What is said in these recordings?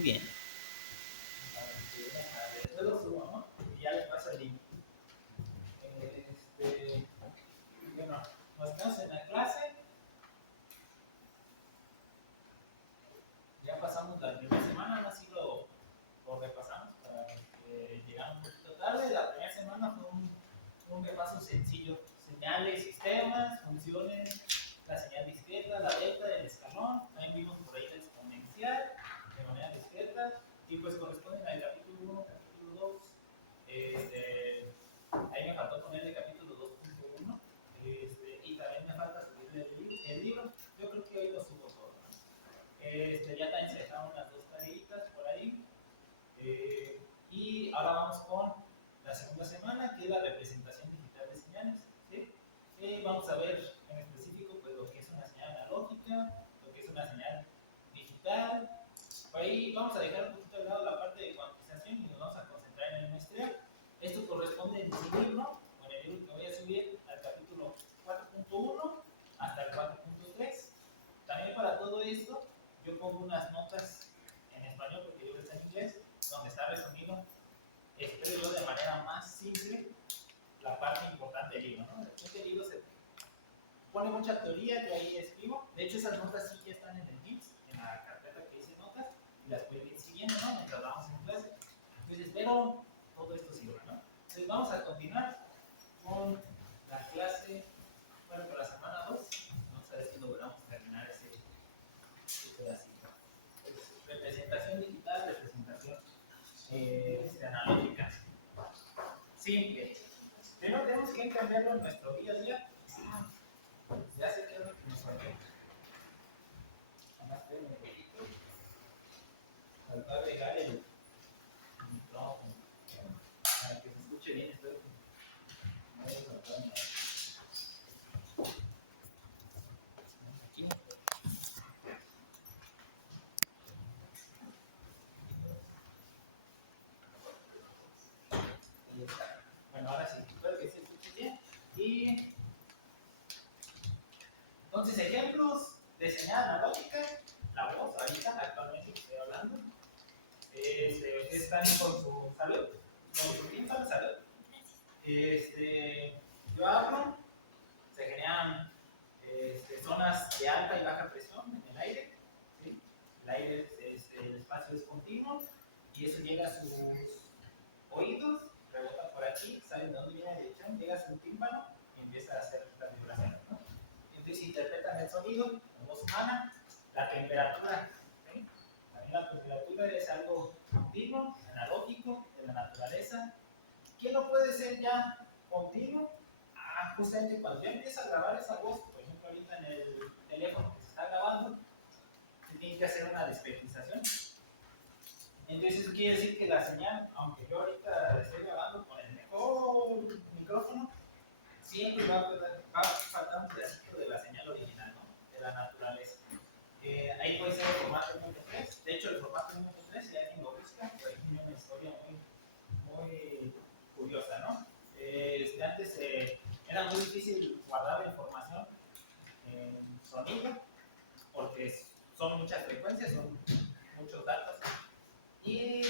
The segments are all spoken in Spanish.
Muy bien. Después lo subo, ¿no? Y ya les paso el link. Bueno, nos quedamos en la clase. Ya pasamos la primera semana, ahora sí lo repasamos para que llegamos un poquito tarde. La primera semana fue un repaso sencillo: señales, sistemas, funciones, la señal discreta, la delta, el escalón. También vimos por ahí la exponencial de manera discreta, y pues corresponden al capítulo 1, capítulo 2. Ahí me faltó poner el capítulo 2.1, y también me falta subir el libro. Yo creo que hoy lo subo todo, ¿no? Ya también se dejaron las dos tareitas por ahí. Y ahora vamos con la segunda semana, que es la representación digital de señales, ¿sí? Vamos a ver en específico pues, lo que es una señal analógica, lo que es una señal digital. Por ahí vamos a dejar un poquito de lado la parte de cuantización y nos vamos a concentrar en el muestreo. Esto corresponde en mi libro, con el libro que voy a subir, al capítulo 4.1 hasta el 4.3. También para todo esto yo pongo unas notas en español, porque el libro está en inglés, donde está resumido, espero yo, de manera más simple la parte importante del libro, ¿no? Este libro se pone mucha teoría que ahí escribo. De hecho, esas notas sí ya están en el Teams, en la carpeta que dice notas, y las pueden ir siguiendo, ¿no? Mientras vamos en clase. Entonces, espero todo esto sirva, ¿no? Entonces, vamos a continuar con la clase, bueno, con la semana 2. Vamos a ver si logramos terminar ese pedacito. Representación digital, representación analógica. Simple. Primero tenemos que cambiarlo en nuestro día a día. Ya sé que es lo que nos falta. Además, tengo un poquito. Faltó agregar el micrófono para que se escuche bien. Espero que no haya faltado nada. Aquí. Ahí está. Bueno, ahora sí. Espero que se escuche bien. Y entonces, ejemplos de señal analógica. La voz, ahorita, actualmente que estoy hablando. Están con su salud, con su tiempo de salud. Yo hablo, se generan zonas de alta y baja presión en el aire, ¿sí? El aire, el espacio es continuo y eso llega a sus oídos, rebota por aquí, sale de donde viene la dirección, llega a su tímpano y empieza a hacer las vibraciones, ¿no? Entonces interpretan el sonido, la voz humana, la temperatura, ¿sí? También la temperatura es algo continuo, analógico, de la naturaleza. ¿Quién no puede ser ya continuo? Justamente cuando ya empieza a grabar esa voz, por ejemplo, ahorita en el teléfono que se está grabando, se tiene que hacer una discretización. Entonces, eso quiere decir que la señal, aunque yo ahorita estoy grabando con el mejor micrófono, siempre va a faltar un pedacito de la señal original, ¿no? De la naturaleza. Ahí puede ser el formato MP3. De hecho, el formato MP3, si alguien lo busca, pues tiene una historia muy curiosa, ¿no? Antes era muy difícil guardar la información en sonido, porque son muchas frecuencias, son muchos datos, y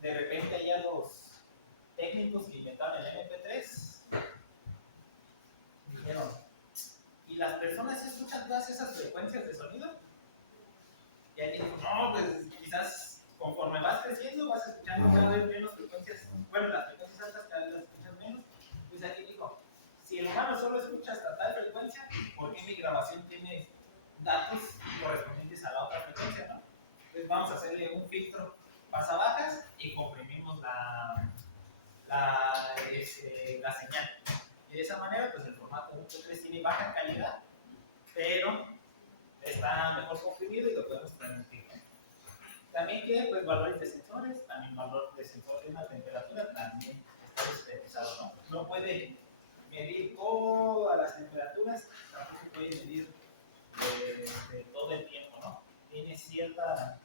de repente ya los técnicos que inventaron el MP3 dijeron, ¿y las personas escuchan todas esas frecuencias de sonido? Y alguien dijo, no, pues quizás conforme vas creciendo vas escuchando cada vez menos frecuencias, bueno, las frecuencias altas cada vez las escuchas menos. Pues aquí dijo, si el humano solo escucha hasta tal frecuencia, ¿por qué mi grabación tiene datos correspondientes a la otra frecuencia, no? Entonces vamos a hacerle un filtro pasabajas y comprimimos la señal. Y de esa manera, pues el formato MP3 tiene baja calidad, pero está mejor comprimido y lo podemos transmitir, ¿no? También que pues valores de sensores, también valor de sensor de una temperatura también está especificado, ¿no? No puede medir todas las temperaturas, tampoco puede medir todo el tiempo, ¿no? Tiene cierta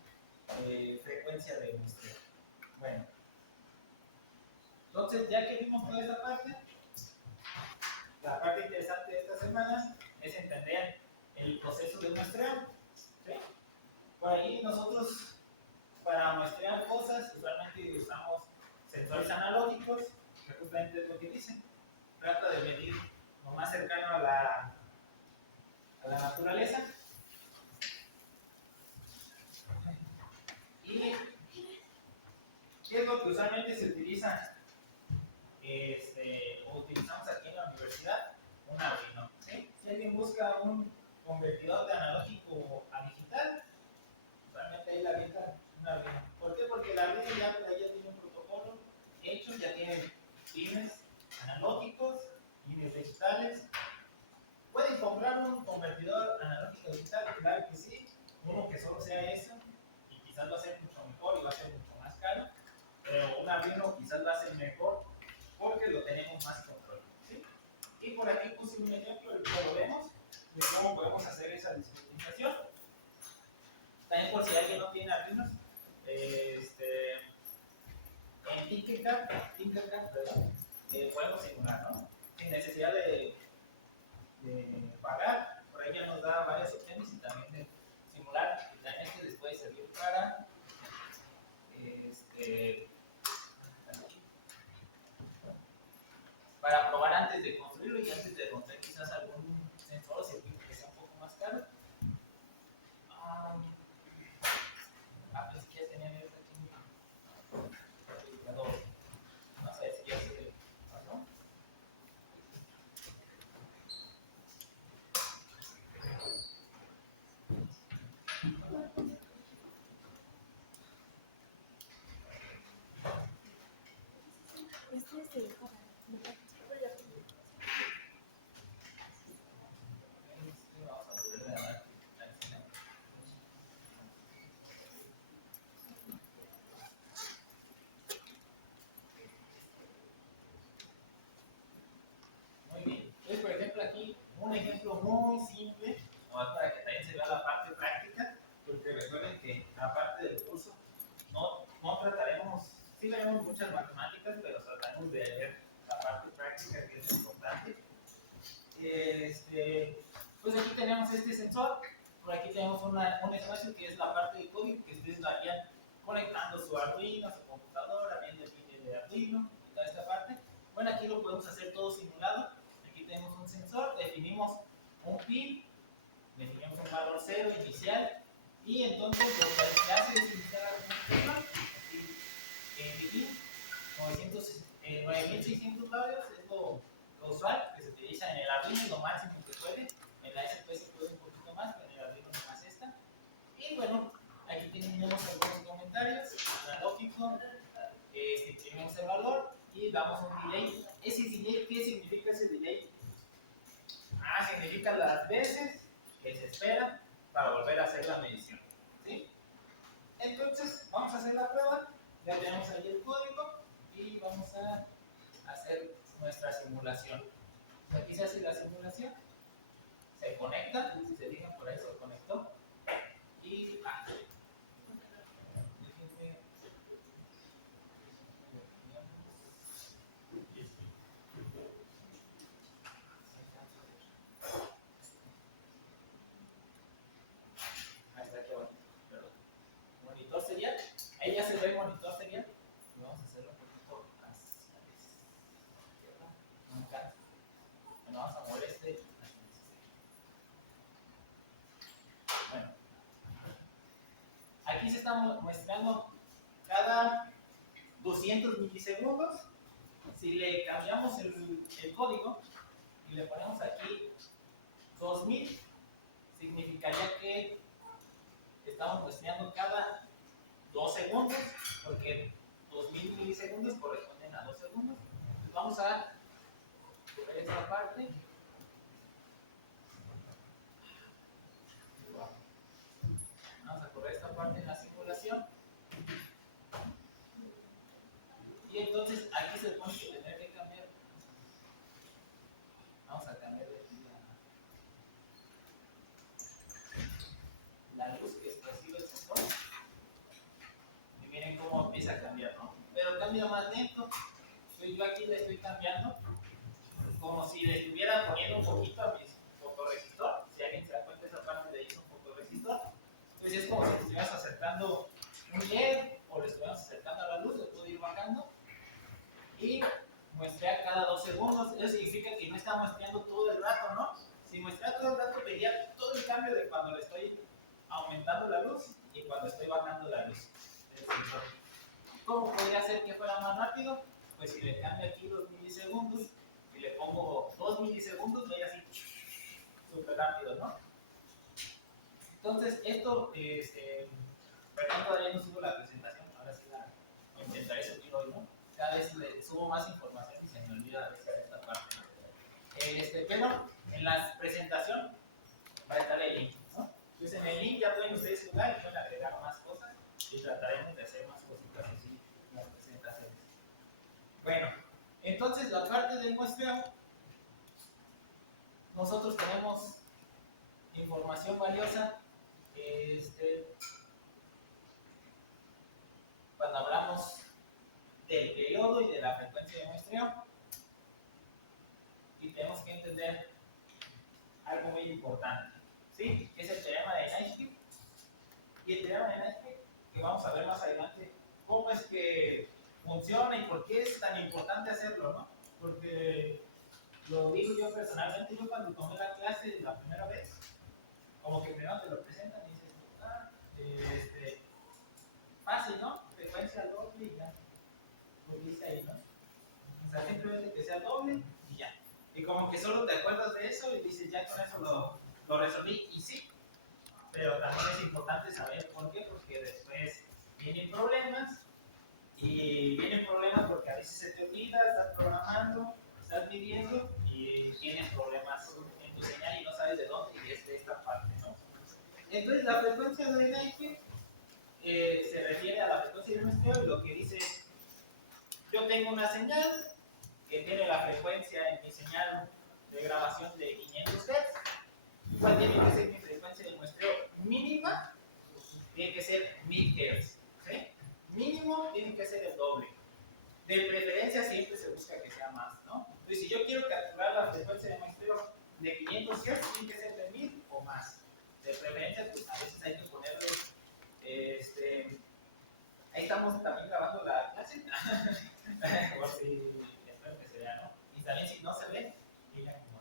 frecuencia de muestreo. Bueno, entonces ya que vimos toda esta parte, la parte interesante de esta semana es entender el proceso de muestreo, ¿sí? Por ahí nosotros lo que dice. Trata de medir lo más cercano a la naturaleza. ¿Y qué es lo que usualmente se utiliza o utilizamos aquí en la universidad? Un Arduino. ¿Sí? Si alguien busca un convertidor de analógico a digital, usualmente ahí la avienta un Arduino. ¿Por qué? Porque el Arduino ya tiene un protocolo hecho, ya tiene pines analógicos, pines digitales. ¿Pueden comprar un convertidor analógico digital? Claro que sí. Uno que solo sea eso, y quizás va a ser mucho mejor y va a ser mucho más caro. Pero un Arduino quizás va a ser mejor porque lo tenemos más control. ¿Sí? Y por aquí puse un ejemplo del que lo vemos de cómo podemos hacer esa discretización. También por si alguien no tiene Arduinos, en Tinkercad, podemos simular, ¿no? Sin necesidad de pagar. Por ahí ya nos da varias opciones y también de simular. Y también les puede servir para probar antes de construirlo y antes de montar quizás algún sensor o circuito que sea un poco más caro. Pues si quieres tener esto aquí. No sé si ya se pasó. Muy bien. Entonces, por ejemplo, aquí un ejemplo muy simple, para que también se vea la parte práctica, porque recuerden que aparte del curso no trataremos, sí veremos muchas matemáticas, pero trataremos de ver la parte práctica que es importante. Pues aquí tenemos este sensor, por aquí tenemos un espacio que es la parte de código que ustedes varían conectando su Arduino, su computadora, viendo el pin de Arduino y toda esta parte. Bueno, aquí lo podemos hacer todo simulado. Aquí tenemos un sensor, definimos un pin, definimos un valor 0 inicial y entonces lo que se hace es iniciar un sensor. En pin 9600 valores es lo usual que se utiliza en el Arduino, lo máximo que puede. En la SP se puede un poquito más, pero en el Arduino no más esta. Y bueno, aquí tenemos algunos comentarios. Analógico, imprimimos el valor y damos un delay. ¿Ese delay qué significa ese delay? Significa las veces que se espera para volver a hacer la medición. ¿Sí? Entonces, vamos a hacer la prueba. Ya tenemos ahí el código y vamos a hacer nuestra simulación. Aquí se hace la simulación, se conecta, si se fijan por ahí se conectó y hasta aquí abajo. Monitor serial, ahí ya se ve el monitor serial. Vamos a hacerlo un poquito más acá. Bueno, vamos a mover Bueno, aquí se está muestrando cada 200 milisegundos. Si le cambiamos el código y le ponemos aquí 2000, significaría que estamos muestreando cada 2 segundos, porque 2000 milisegundos corresponden a 2 segundos. Entonces vamos a ver esta parte. Vamos a correr esta parte en la simulación. Y entonces aquí se supone que tener que cambiar. Vamos a cambiar de aquí la luz que recibe el sensor. Y miren cómo empieza a cambiar, ¿no? Pero cambia más lento. Yo aquí le estoy cambiando como si le estuviera poniendo un poquito a mi fotorresistor. Si alguien se da cuenta, esa parte de ahí es un fotorresistor. Entonces es como si le estuvieras acercando un LED o le estuviéramos acercando a la luz, le puedo ir bajando y muestrear cada muestreando todo el rato, ¿no? Si muestra todo el rato, vería todo el cambio de cuando le estoy aumentando la luz y cuando estoy bajando la luz del sensor. ¿Cómo podría ser que fuera más rápido? Pues si le cambio aquí los milisegundos y le pongo 2 milisegundos, vería así súper rápido, ¿no? Entonces, esto, perdón, todavía no subo la presentación, ahora sí lo intentaré subir hoy, ¿no? Cada vez le subo más información y se me olvida a veces esta parte. Pero en la presentación va a estar el link, ¿no? Entonces en el link ya pueden ustedes jugar y pueden agregar más cosas y trataremos de hacer más cositas así en las presentaciones. Bueno, entonces la parte del muestreo, nosotros tenemos información valiosa. Cuando hablamos del periodo y de la frecuencia de muestreo, y tenemos que entender algo muy importante, ¿sí? Que es el teorema de Naish. Y el teorema de Naish, que vamos a ver más adelante cómo es que funciona y por qué es tan importante hacerlo, ¿no? Porque lo digo yo personalmente, yo cuando tomé la clase la primera vez, como que primero te lo presentan y dices, fácil, ¿no? Frecuencia doble y ya, lo dice ahí, ¿no? O sea, simplemente que sea doble y ya. Y como que solo te acuerdas de eso y dices, ya con eso lo resolví, y sí, pero también es importante saber por qué, porque después vienen problemas, y vienen problemas porque a veces se te olvida, estás programando, estás midiendo y tienes problemas en tu señal y no sabes de dónde, y es de esta parte, ¿no? Entonces la frecuencia de Naish se refiere a la frecuencia de muestreo, y lo que dice es, yo tengo una señal que tiene la frecuencia en mi señal de grabación de 500 Hz. ¿Cuál tiene que ser mi frecuencia de muestreo mínima? Tiene que ser 1000 Hz. ¿Sí? Mínimo tiene que ser el doble. De preferencia siempre se busca que sea más, ¿no? Entonces, si yo quiero capturar la frecuencia de muestreo de 500 Hz, tiene que ser de 1000 o más. De preferencia, pues a veces hay que ponerle, ahí estamos también grabando la clase. Por si, espero que se vea, ¿no? Y también si no se ve, digan como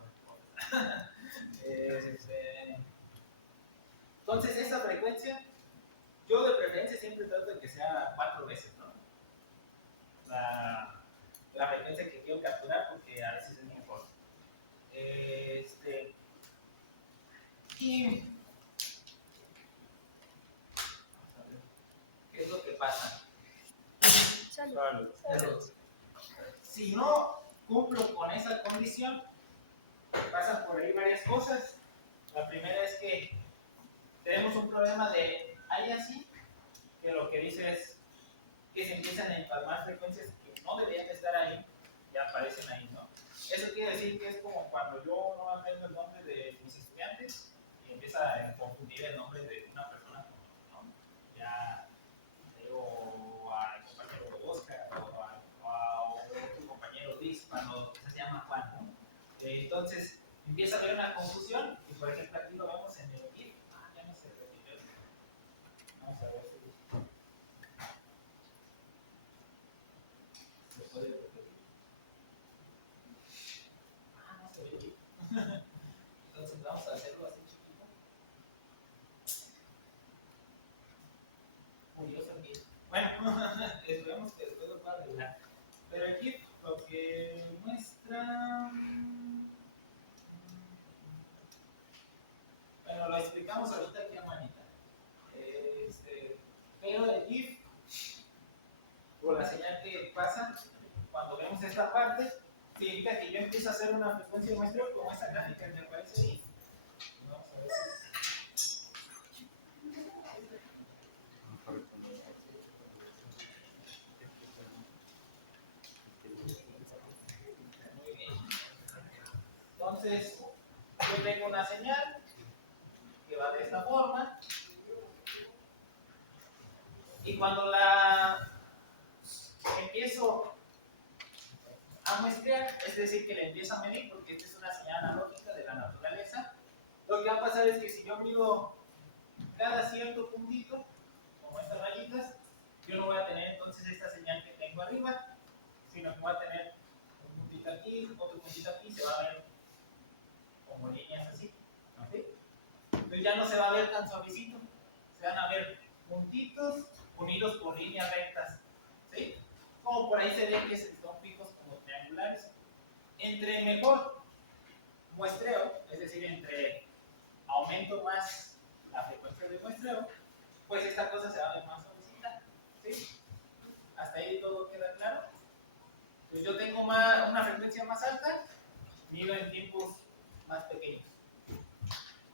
entonces, esa frecuencia, yo de preferencia siempre trato de que sea 4 veces, ¿no? La frecuencia que quiero capturar, porque a veces es mejor. Y ¿qué es lo que pasa? Salud. Si no cumplo con esa condición, pasan por ahí varias cosas. La primera es que tenemos un problema de aliasing, que lo que dice es que se empiezan a empalmar frecuencias que no deberían de estar ahí, ya aparecen ahí, ¿no? Eso quiere decir que es como cuando yo no aprendo el nombre de mis estudiantes y empieza a confundir el nombre de una persona con otro, ¿no? Ya digo al compañero Oscar o a otro compañero Luis cuando se llama Juan, ¿no? Entonces empieza a haber una confusión, y por ejemplo aquí lo vemos en el GIF. Ya no se repitió. Vamos a ver si se puede repetir. No se ve. Entonces vamos a hacerlo así chiquito. Curioso el GIF. Bueno, esperemos que después lo pueda arreglar. Pero el GIF lo que muestra. Bueno, lo explicamos ahorita aquí a manita. Pero el GIF, o la señal que pasa, cuando vemos esta parte, significa que yo empiezo a hacer una frecuencia de muestreo como esa gráfica que aparece ahí. Vamos a ver si. Muy bien. Entonces, yo tengo una señal que va de esta forma, y cuando la empiezo a muestrear, es decir, que la empiezo a medir, porque esta es una señal analógica de la naturaleza, lo que va a pasar es que si yo mido cada cierto puntito, como estas rayitas, yo no voy a tener entonces esta señal que tengo arriba, sino que voy a tener un puntito aquí, otro puntito aquí, se va a ver ya no se va a ver tan suavecito, se van a ver puntitos unidos por líneas rectas, ¿sí? Como por ahí se ve que son picos como triangulares. Entre mejor muestreo, es decir, entre aumento más la frecuencia de muestreo, pues esta cosa se va a ver más suavecita, ¿sí? Hasta ahí todo queda claro. Pues yo tengo una frecuencia más alta, mido en tiempos más pequeños.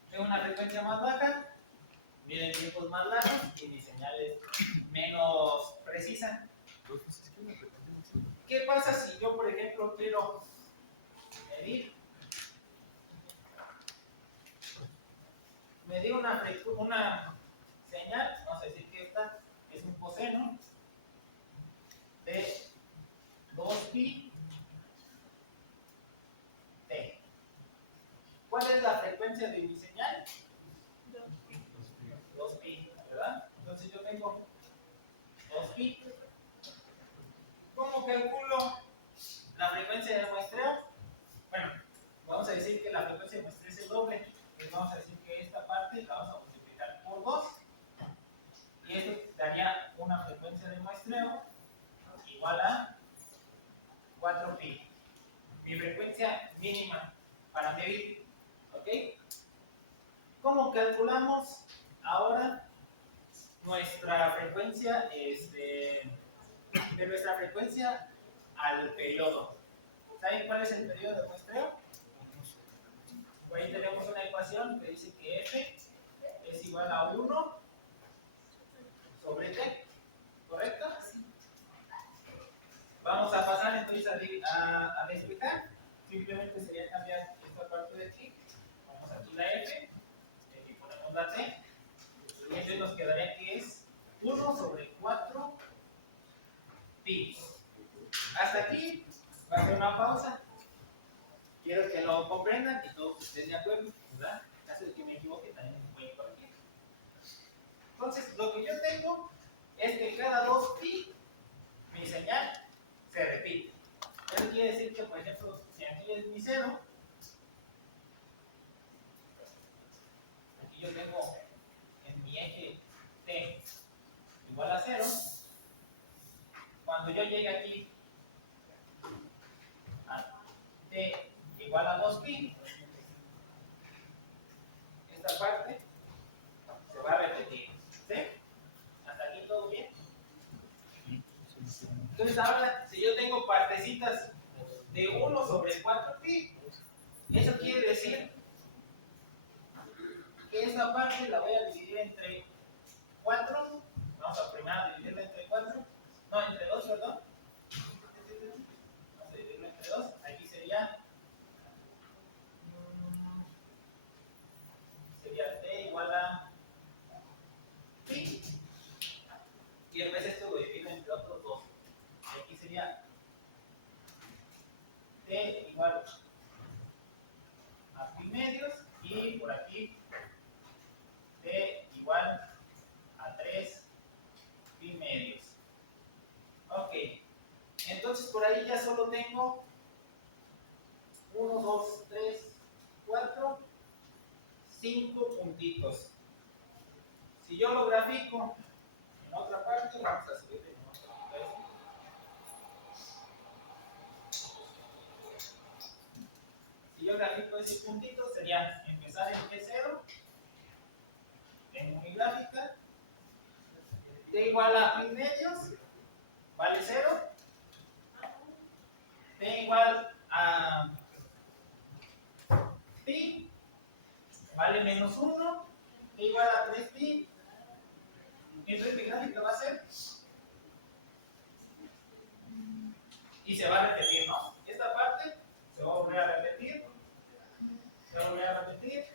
Tengo una frecuencia más baja, mido en tiempos más largos y mi señal es menos precisa. ¿Qué pasa si yo, por ejemplo, quiero medir una señal? Vamos a decir que esta es un coseno de 2pi t. ¿Cuál es la frecuencia de mi señal? 2pi, ¿verdad? Entonces yo tengo 2pi. ¿Cómo calculo la frecuencia de muestreo? Bueno, vamos a decir que la frecuencia de muestreo es el doble. Entonces vamos a decir que esta parte la vamos a multiplicar por 2. Y esto daría una frecuencia de muestreo igual a 4pi. Mi frecuencia mínima para medir. ¿Ok? ¿Cómo calculamos ahora nuestra frecuencia de nuestra frecuencia al periodo? ¿Saben cuál es el periodo de muestreo? Por ahí tenemos una ecuación que dice que F es igual a 1 sobre T, ¿correcto? Vamos a pasar entonces a despejar. Simplemente sería cambiar esta parte de aquí. Vamos aquí la F, aquí ponemos la T, y entonces nos quedaría que es 1 sobre 4 pi. Hasta aquí va a ser una pausa. Quiero que lo comprendan y todos estén de acuerdo, ¿verdad? En caso de que me equivoque, también me voy a corregir. Entonces, lo que yo tengo es que cada 2pi, mi señal se repite. Eso quiere decir que, por ejemplo, si aquí es mi 0, aquí yo tengo en mi eje t igual a 0, cuando yo llegue aquí a t igual a 2pi, esta parte se va a repetir. ¿Sí? ¿Hasta aquí todo bien? Entonces ahora, si yo tengo partecitas de 1 sobre 4pi, eso quiere decir que esta parte la voy a dividir entre 4. Vamos a primero dividirla entre 4. No, entre 2, perdón. Vamos a dividirlo entre 2. Aquí sería t igual a pi. Y después esto lo divido entre otros 2. Y aquí sería t igual a pi medios. Y por aquí t igual a 3 pi medios. Ok. Entonces por ahí ya solo tengo 1, 2, 3, 4, 5 puntitos. Si yo lo grafico en otra parte, vamos a subir en otra vez. Si yo grafico ese puntito, sería empezar en T0, tengo mi gráfica, T igual a pi medios, vale 0, T igual a pi, vale menos 1, T igual a 3 pi, entonces mi gráfica va a ser, y se va a repetir, ¿no? Esta parte se va a volver a repetir, se va a volver a repetir.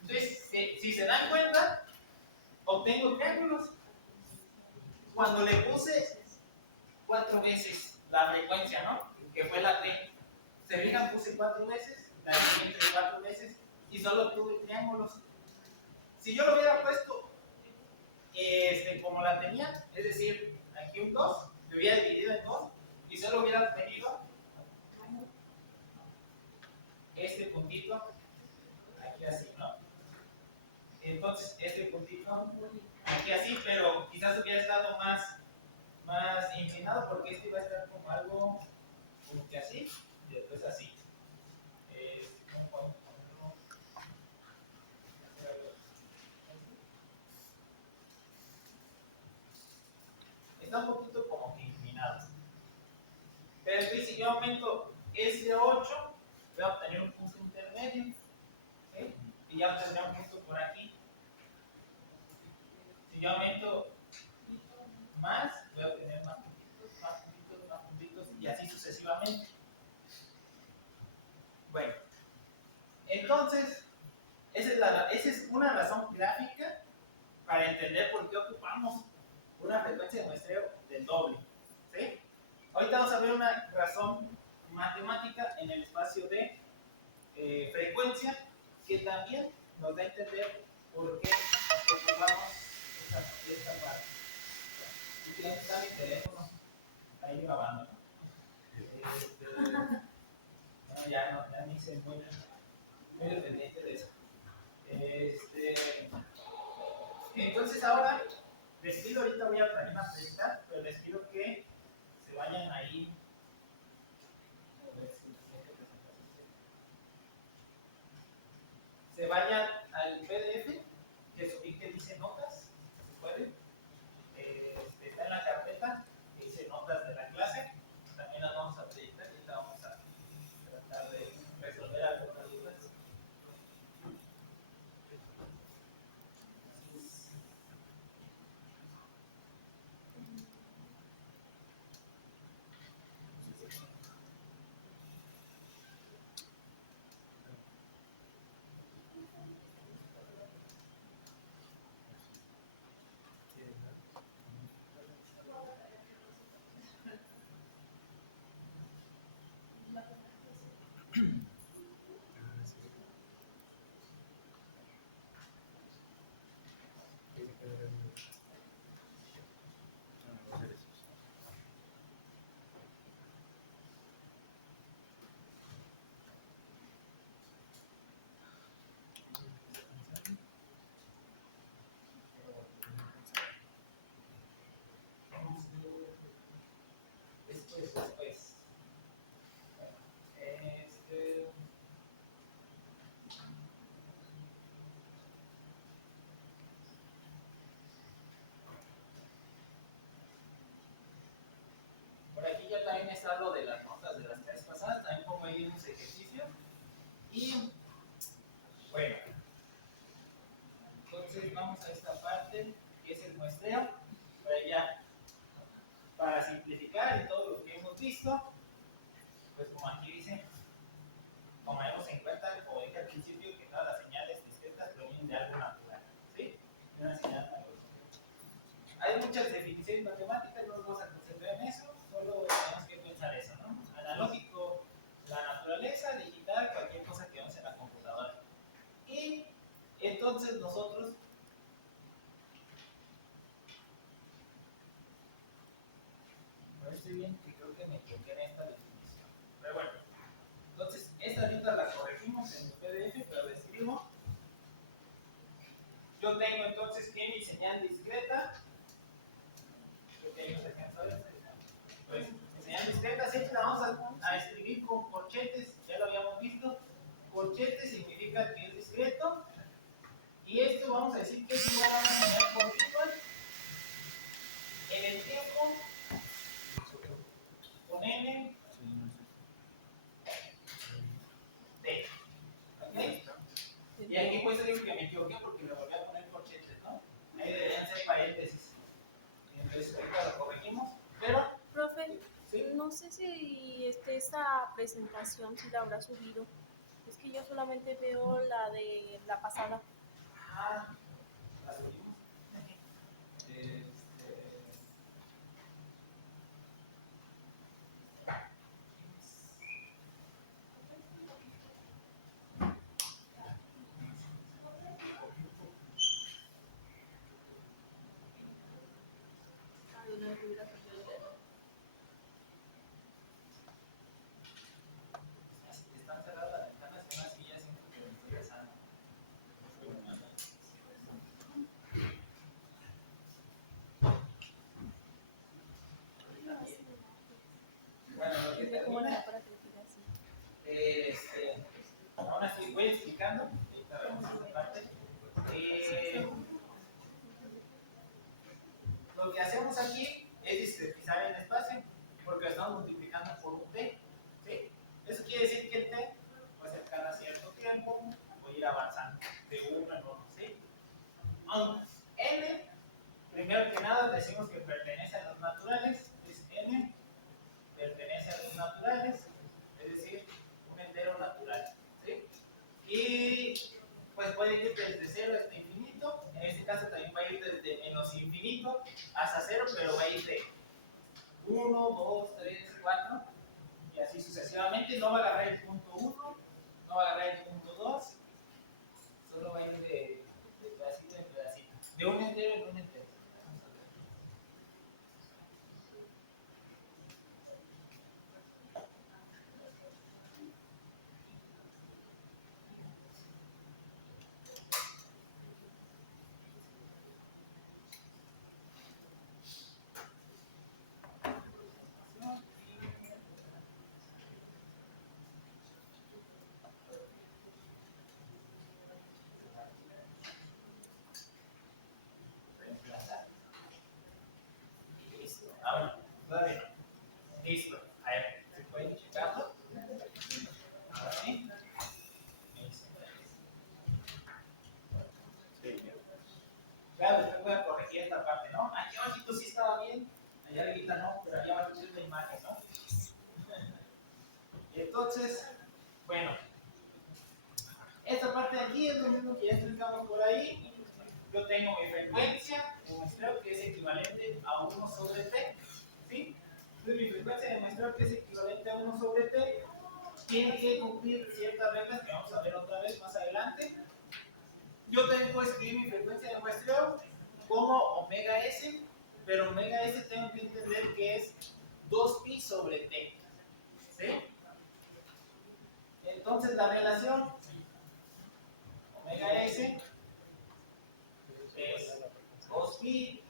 Entonces, si se dan cuenta, obtengo triángulos. Cuando le puse 4 veces la frecuencia, ¿no? Que fue la T. Se fijan, puse 4 veces, la dividí entre 4 veces y solo obtuve triángulos. Si yo lo hubiera puesto como la tenía, es decir, aquí un 2, lo hubiera dividido en 2 y solo hubiera obtenido este puntito Entonces, este puntito aquí así, pero quizás hubiera estado más inclinado porque este iba a estar como algo como que así y después así. ¿Cómo podemos ponerlo? Está un poquito como que inclinado. Pero entonces, si yo aumento ese 8, voy a obtener un punto intermedio. ¿Sí? Y ya obtendré un punto por aquí. Si yo aumento más, voy a obtener más puntitos, más puntitos, más puntitos y así sucesivamente. Bueno, entonces, esa es una razón gráfica para entender por qué ocupamos una frecuencia de muestreo del doble. ¿Sí? Ahorita vamos a ver una razón matemática en el espacio de frecuencia que también nos da a entender por qué ocupamos esta parte. Si quieren está mi teléfono ahí grabando, ¿no? No, ya ni se muy dependiente de eso. Entonces ahora les pido, ahorita voy a también a proyectar, pero les pido que se vayan ahí. Se vayan al PDF que subí que dice notas, se puede. Está en la carpeta que dice notas de la clase. También las vamos a proyectar y ahorita vamos a tratar de resolver algunas dudas. Después. Por aquí ya también está lo de las notas de las clases pasadas, también pongo ahí unos ejercicios. Y bueno, entonces vamos a esta parte que es el muestreo. Para simplificar en todo lo que hemos visto, pues como aquí dice, tomaremos en cuenta, como dije al principio, que todas las señales discretas provienen de algo natural. ¿Sí? De una señal natural. Hay muchas definiciones matemáticas, no nos vamos a concentrar en eso, solo tenemos que pensar eso, ¿no? Analógico, la naturaleza, digital, cualquier cosa que vemos en la computadora. Y entonces nosotros no estoy bien, que creo que me equivoqué en esta definición. Pero bueno, entonces esta ahorita la corregimos en el PDF, pero la escribo. Yo tengo entonces que mi señal discreta, pues mi señal discreta siempre la vamos a escribir con corchetes, ya lo habíamos visto. Corchete significa que es discreto, y esto vamos a decir que es igual a una señal continua en el tiempo con n d. ¿Ok? Y aquí puede ser que me equivoqué porque le volví a poner corchetes, ¿no? Ahí deberían ser paréntesis. Entonces ahorita lo corregimos, pero... Profe, ¿sí? No sé si esta presentación si la habrá subido. Es que yo solamente veo la de la pasada. Ah, la subimos. Están cerradas las ventanas y aún así ya siento que me estoy besando. hacemos aquí es discretizar el espacio, porque lo estamos multiplicando por un t. ¿Sí? Eso quiere decir que el t, pues cada cierto tiempo, voy a ir avanzando de uno en uno. ¿Sí? N, primero que nada, decimos que pertenece a los naturales, es n, pertenece a los naturales, es decir, un entero natural. ¿Sí? Y pues puede ir desde 0 hasta infinito. En este caso también va a ir desde menos infinito hasta 0, pero va a ir de 1, 2, 3, 4 y así sucesivamente. No va a agarrar el punto 1, no va a agarrar el punto 2, solo va a ir de pedacito en pedacito, de un entero en un entero. Listo. Ahora, todavía no. Listo. A ver, ¿se puede checarlo? Ahora sí. Claro, después voy a corregir esta parte, ¿no? Aquí abajito sí estaba bien, allá arriba no, pero allá abajo es la imagen, ¿no? Entonces, bueno, esta parte de aquí es lo mismo que ya explicamos por ahí. Yo tengo mi frecuencia de muestreo que es equivalente a 1 sobre t, ¿sí? Entonces mi frecuencia de muestreo que es equivalente a 1 sobre t tiene que cumplir ciertas reglas que vamos a ver otra vez más adelante. Yo también puedo escribir mi frecuencia de muestreo como omega s, pero omega s tengo que entender que es 2pi sobre t, ¿sí? Entonces la relación omega s es 2pi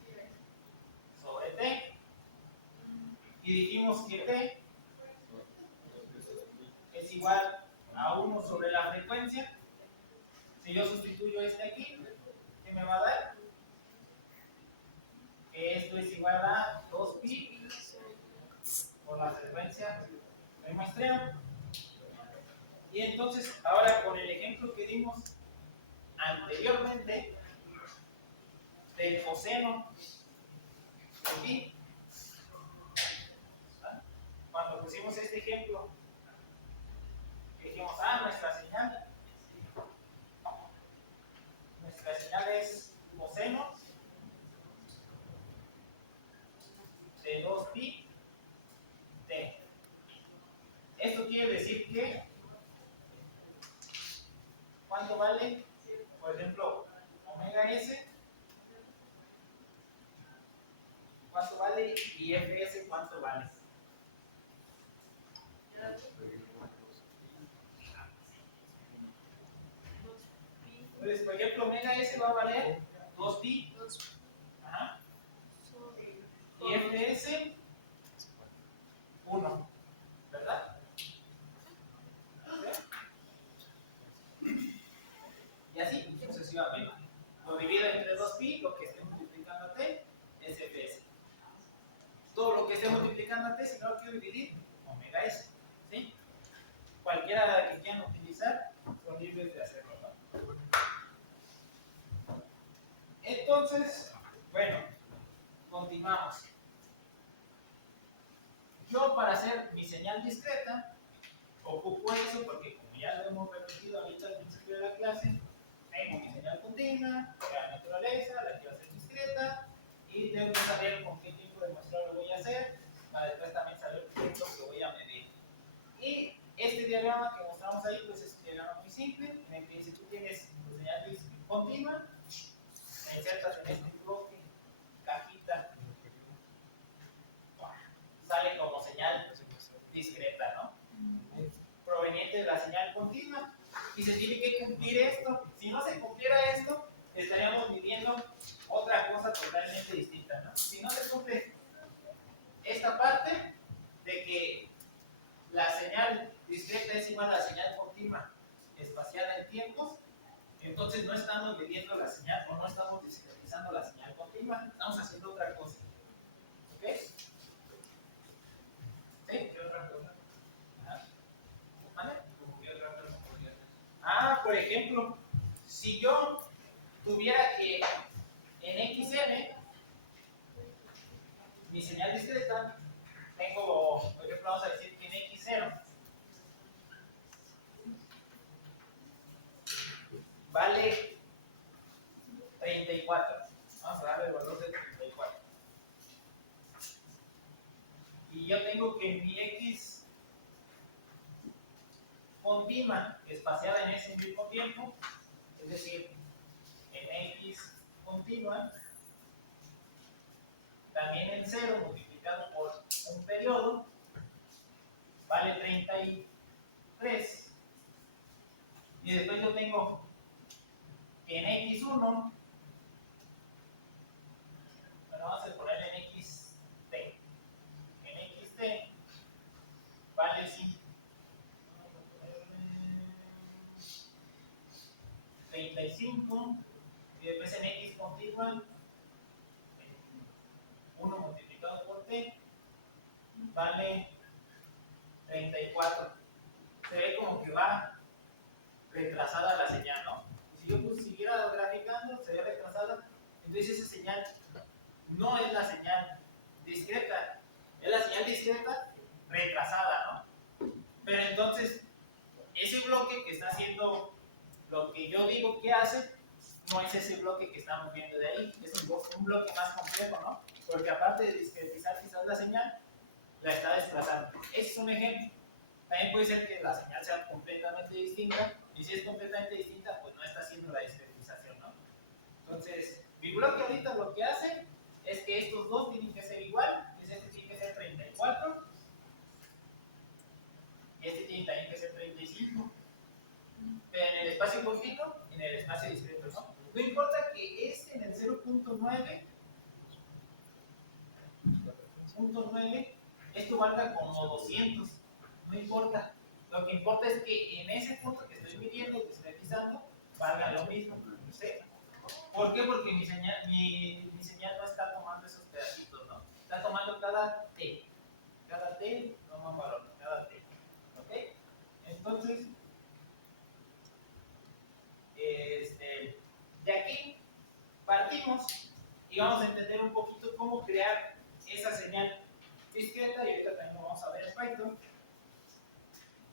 sobre t, y dijimos que t es igual a 1 sobre la frecuencia. Si yo sustituyo este aquí, ¿qué me va a dar? Que esto es igual a 2pi por la frecuencia de muestreo. Y entonces, ahora con el ejemplo que dimos anteriormente del coseno de pi, cuando pusimos este ejemplo, dijimos, nuestra señal es coseno de 2pi t. Esto quiere decir que, ¿cuánto vale? Por ejemplo, omega s, ¿cuánto vale? Y fs, ¿cuánto vale? Entonces, por ejemplo, omega s va a valer 2pi. Ajá. Y fs, 1. ¿Verdad? Y así sucesivamente. Lo divido entre 2pi, lo que esté multiplicando a t es fs. Todo lo que esté multiplicando a t, si no lo quiero dividir, omega s. ¿Sí? Cualquiera que quieran utilizar, son libres de hacerlo, ¿no? Entonces, bueno, continuamos. Yo para hacer mi señal discreta, ocupo eso porque como ya lo hemos repetido ahorita al principio de la clase, tengo mi señal continua, la naturaleza, la quiero hacer discreta, y tengo que saber con qué tipo de muestreo lo voy a hacer, para después también saber qué es lo que voy a medir. Y este diagrama que mostramos ahí, pues es un diagrama muy simple, en el que si tú tienes tu señal continua, la insertas en este bloque, cajita, sale como señal discreta, ¿no? Proveniente de la señal continua, y se tiene que cumplir esto. Si no se cumpliera esto, estaríamos midiendo otra cosa totalmente distinta, ¿no? Si no se cumple esta parte de que la señal discreta es igual a la señal continua espaciada en tiempos, entonces no estamos midiendo la señal o no estamos discretizando la señal continua, estamos haciendo otra cosa. señal discreta, tengo, por ejemplo, vamos a decir que en x0 vale 34. Vamos a darle el valor de 34. Y yo tengo que mi x continua espaciada en ese mismo tiempo, es decir, en x continua, también en 0 multiplicado por un periodo, vale 33. Y después yo tengo que en x1, bueno, vamos a ponerle en xt. En xt vale 35. Y después en x continua, 1 multiplicado por t, vale 34. Se ve como que va retrasada la señal, ¿no? Si yo siguiera graficando, se ve retrasada. Entonces esa señal no es la señal discreta, es la señal discreta retrasada, ¿no? Pero entonces, ese bloque que está haciendo lo que yo digo que hace, no es ese bloque que estamos viendo de ahí, es un bloque más complejo, ¿no? Porque aparte de discretizar quizás la señal, la está desplazando. Ese es un ejemplo. También puede ser que la señal sea completamente distinta, y si es completamente distinta, pues no está haciendo la discretización, ¿no? Entonces, mi bloque ahorita lo que hace es que estos dos tienen que ser igual, este tiene que ser 34, y este tiene también que ser 35. Pero en el espacio continuo y en el espacio discreto, ¿no? No importa que este en el 0.9, esto valga como 200, no importa. Lo que importa es que en ese punto que estoy midiendo, que estoy pisando, valga lo mismo. ¿Sí? ¿Por qué? Porque mi señal no está tomando esos pedacitos, ¿no? Está tomando cada t. Cada t toma un valor, cada t. ¿Ok? Entonces, de aquí partimos y vamos a entender un poquito cómo crear esa señal discreta, y ahorita también lo vamos a ver en Python.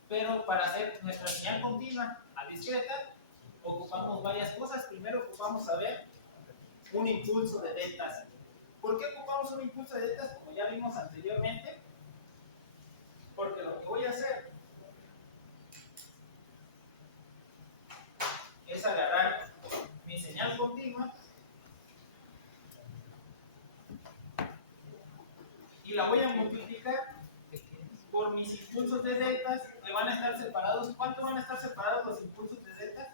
Pero para hacer nuestra señal continua a discreta, ocupamos varias cosas. Primero ocupamos saber un impulso de deltas. ¿Por qué ocupamos un impulso de deltas? Como ya vimos anteriormente, porque lo que voy a hacer es agarrar mi señal continua y la voy a multiplicar por mis impulsos de deltas, que van a estar separados. ¿Cuánto van a estar separados los impulsos de deltas?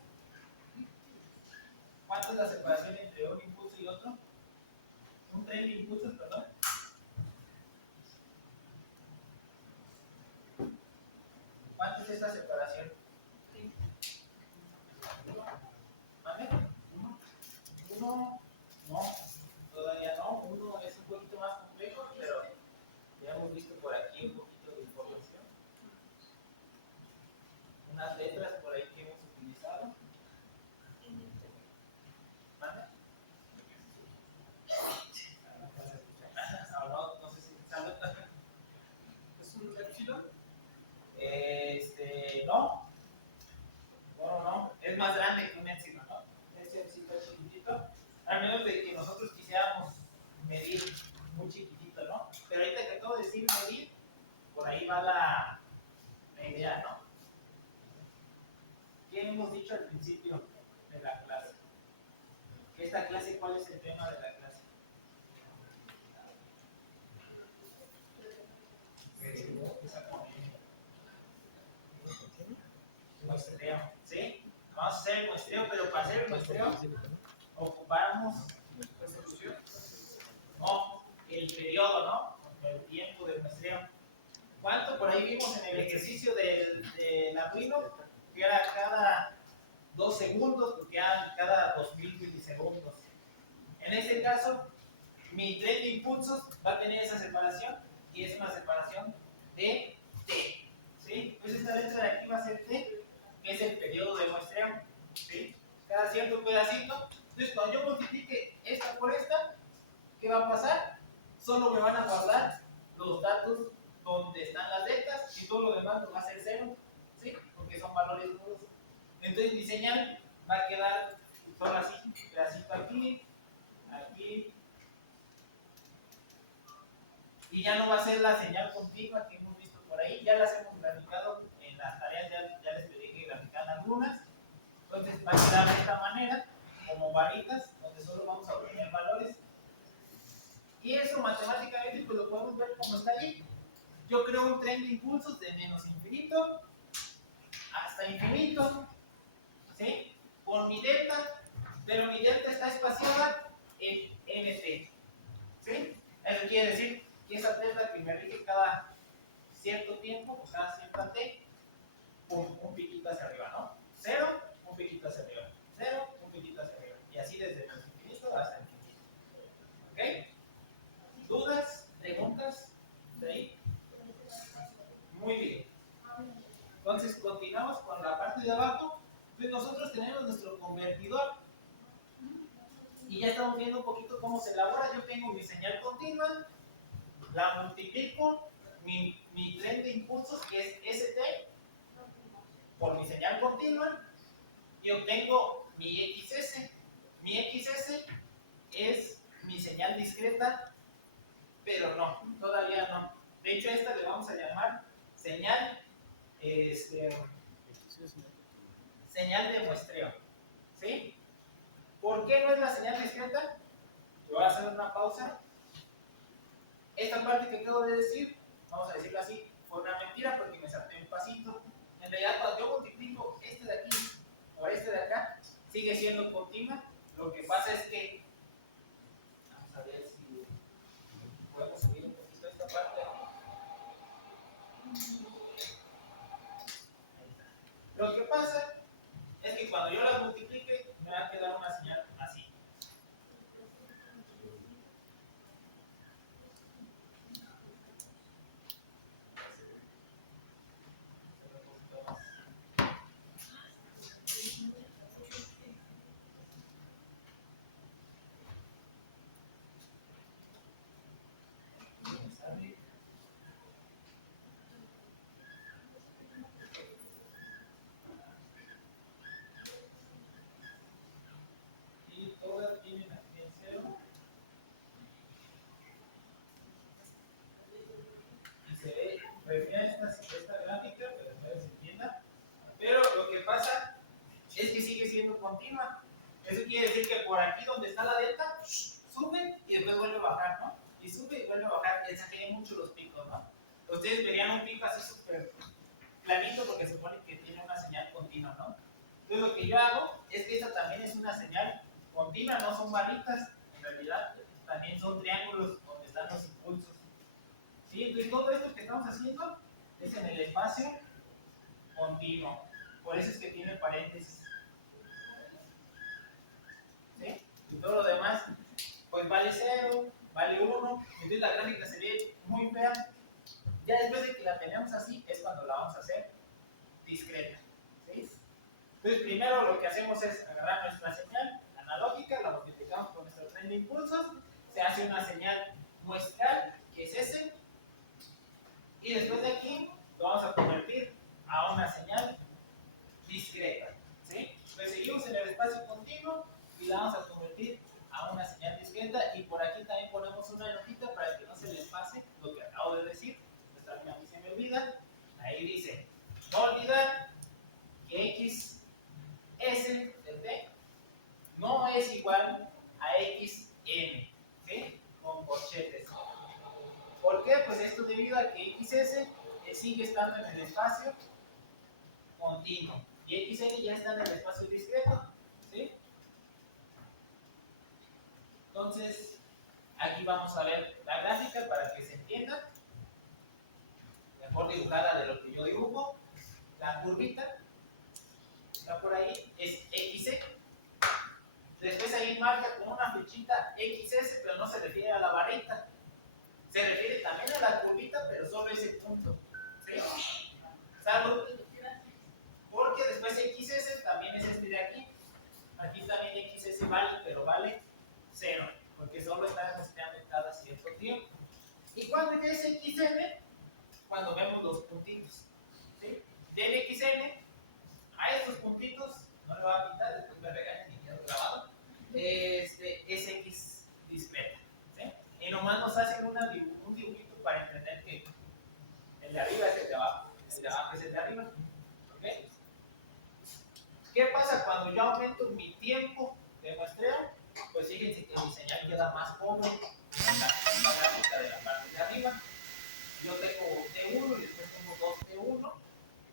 ¿Cuánto es la separación entre un impulso y otro? Un tren de impulsos, perdón. ¿Cuánto es esta separación? ¿Vale? ¿Uno? No, todavía no. Uno es un poquito más complejo, pero ya hemos visto por aquí un poquito de información. Unas letras por ahí que hemos utilizado. ¿Vale? No sé si sale. ¿Es un epsilon? No. No. Es más grande que un epsilon, ¿no? Este epsilon es chiquitito. Al menos de que nosotros quisiéramos medir muy chiquitito, ¿no? Pero ahorita que acabo de decir medir, por ahí va la idea, ¿no? ¿Qué hemos dicho al principio de la clase? ¿Esta clase cuál es el tema de la clase? Muestreo, ¿sí? Vamos a hacer el muestreo, pero para hacer el muestreo ocupamos resolución. No, el periodo, ¿no? El tiempo del muestreo. ¿Cuánto? Por ahí vimos en el ejercicio del Arduino, que era cada 2 segundos, porque eran cada 2000 milisegundos. En este caso, mi tren de impulsos va a tener esa separación, y es una separación de t. ¿Sí? Pues esta letra de aquí va a ser t, que es el periodo de muestreo. ¿Sí? Cada cierto pedacito. Entonces, cuando yo multiplique esta por esta, ¿qué va a pasar? solo me van a guardar los datos donde están las deltas y todo lo demás nos va a ser cero, ¿sí? Porque son valores nulos. Entonces mi señal va a quedar solo así, pedacito aquí, aquí, y ya no va a ser la señal continua que hemos visto por ahí, ya las hemos graficado en las tareas, ya les pedí que graficaran algunas. Entonces va a quedar de esta manera, como varitas, donde solo vamos a obtener valores. Y eso matemáticamente pues lo podemos ver como está allí. Yo creo un tren de impulsos de menos infinito hasta infinito, ¿sí? Por mi delta, pero mi delta está espaciada en nt, ¿sí? Eso quiere decir que esa delta que me rige cada cierto tiempo, cada cierta t, un piquito hacia arriba, ¿no? 0, un piquito hacia arriba, 0, un piquito hacia arriba, y así desde el infinito hasta el infinito. ¿Ok? ¿Dudas? ¿Preguntas? ¿De ahí? Muy bien. Entonces continuamos con la parte de abajo. Entonces nosotros tenemos nuestro convertidor y ya estamos viendo un poquito cómo se elabora. Yo tengo mi señal continua, la multiplico, mi tren de impulsos que es ST por mi señal continua y obtengo mi XS. Mi XS es mi señal discreta, pero no, todavía no. De hecho, esta le vamos a llamar señal, señal de muestreo. ¿Sí? ¿Por qué no es la señal discreta? Yo voy a hacer una pausa. Esta parte que acabo de decir, vamos a decirlo así, fue una mentira porque me salté un pasito. En realidad, cuando yo multiplico este de aquí por este de acá, sigue siendo continua. Lo que pasa es que, vamos a ver si podemos subir un poquito esta parte. Lo que pasa es que cuando yo las multiplique, me va a quedar una señal así. Y todas tienen aquí en 0. Y se ve, revía esta gráfica, pero espero que se entienda. Pero lo que pasa es que sigue siendo continua. Eso quiere decir que por aquí donde está la delta, sube y después vuelve a bajar, ¿no? Y sube y vuelve a bajar. Exageré mucho los picos, ¿no? Ustedes verían un pico así súper planito porque se supone que tiene una señal continua, ¿no? Entonces lo que yo hago es que esta también es una señal continua, no son varitas, en realidad también son triángulos donde están los impulsos. ¿Sí? Entonces todo esto que estamos haciendo es en el espacio continuo. Por eso es que tiene paréntesis. ¿Sí? Y todo lo demás, pues vale 0, vale 1. Entonces la gráfica se ve muy fea. Ya después de que la tenemos así, es cuando la vamos a hacer discreta. ¿Sí? Entonces primero lo que hacemos es agarrar nuestra señal analógica, la multiplicamos con nuestro tren de impulsos, se hace una señal muestral, que es S, y después de aquí lo vamos a convertir a una señal discreta. ¿Sí? Pues seguimos en el espacio continuo y la vamos a convertir a una señal discreta y por aquí también ponemos una notita para que no se les pase lo que acabo de decir. Pues también a mí se me olvida. Ahí dice, no olvidar que XS de T no es igual a XN, ¿sí? Con corchetes. ¿Por qué? Pues esto debido a que XS sigue estando en el espacio continuo y XN ya está en el espacio discreto, ¿sí? Entonces, aquí vamos a ver la gráfica para que se entienda, mejor dibujada de lo que yo dibujo. La curvita está por ahí, es XC. Después ahí marca con una flechita XS, pero no se refiere a la varita. Se refiere también a la curvita, pero solo ese punto. ¿Sí? Salvo porque después XS también es este de aquí. Aquí también XS vale, pero vale 0, porque solo está estamos creando cada cierto tiempo. ¿Y cuándo ya es XN? Cuando vemos los puntitos. ¿Sí? Del XN a estos puntitos, no le va a pintar, después me regañan y quedó grabado, es X discreta. ¿Sí? Y nomás nos hacen un dibujito para entender que el de arriba es el de abajo, el de abajo es el de arriba. ¿Okay? ¿Qué pasa cuando yo aumento mi tiempo de muestreo? Pues fíjense que mi señal queda más pobre en la gráfica de la parte de arriba. Yo tengo T1 y después tengo 2T1,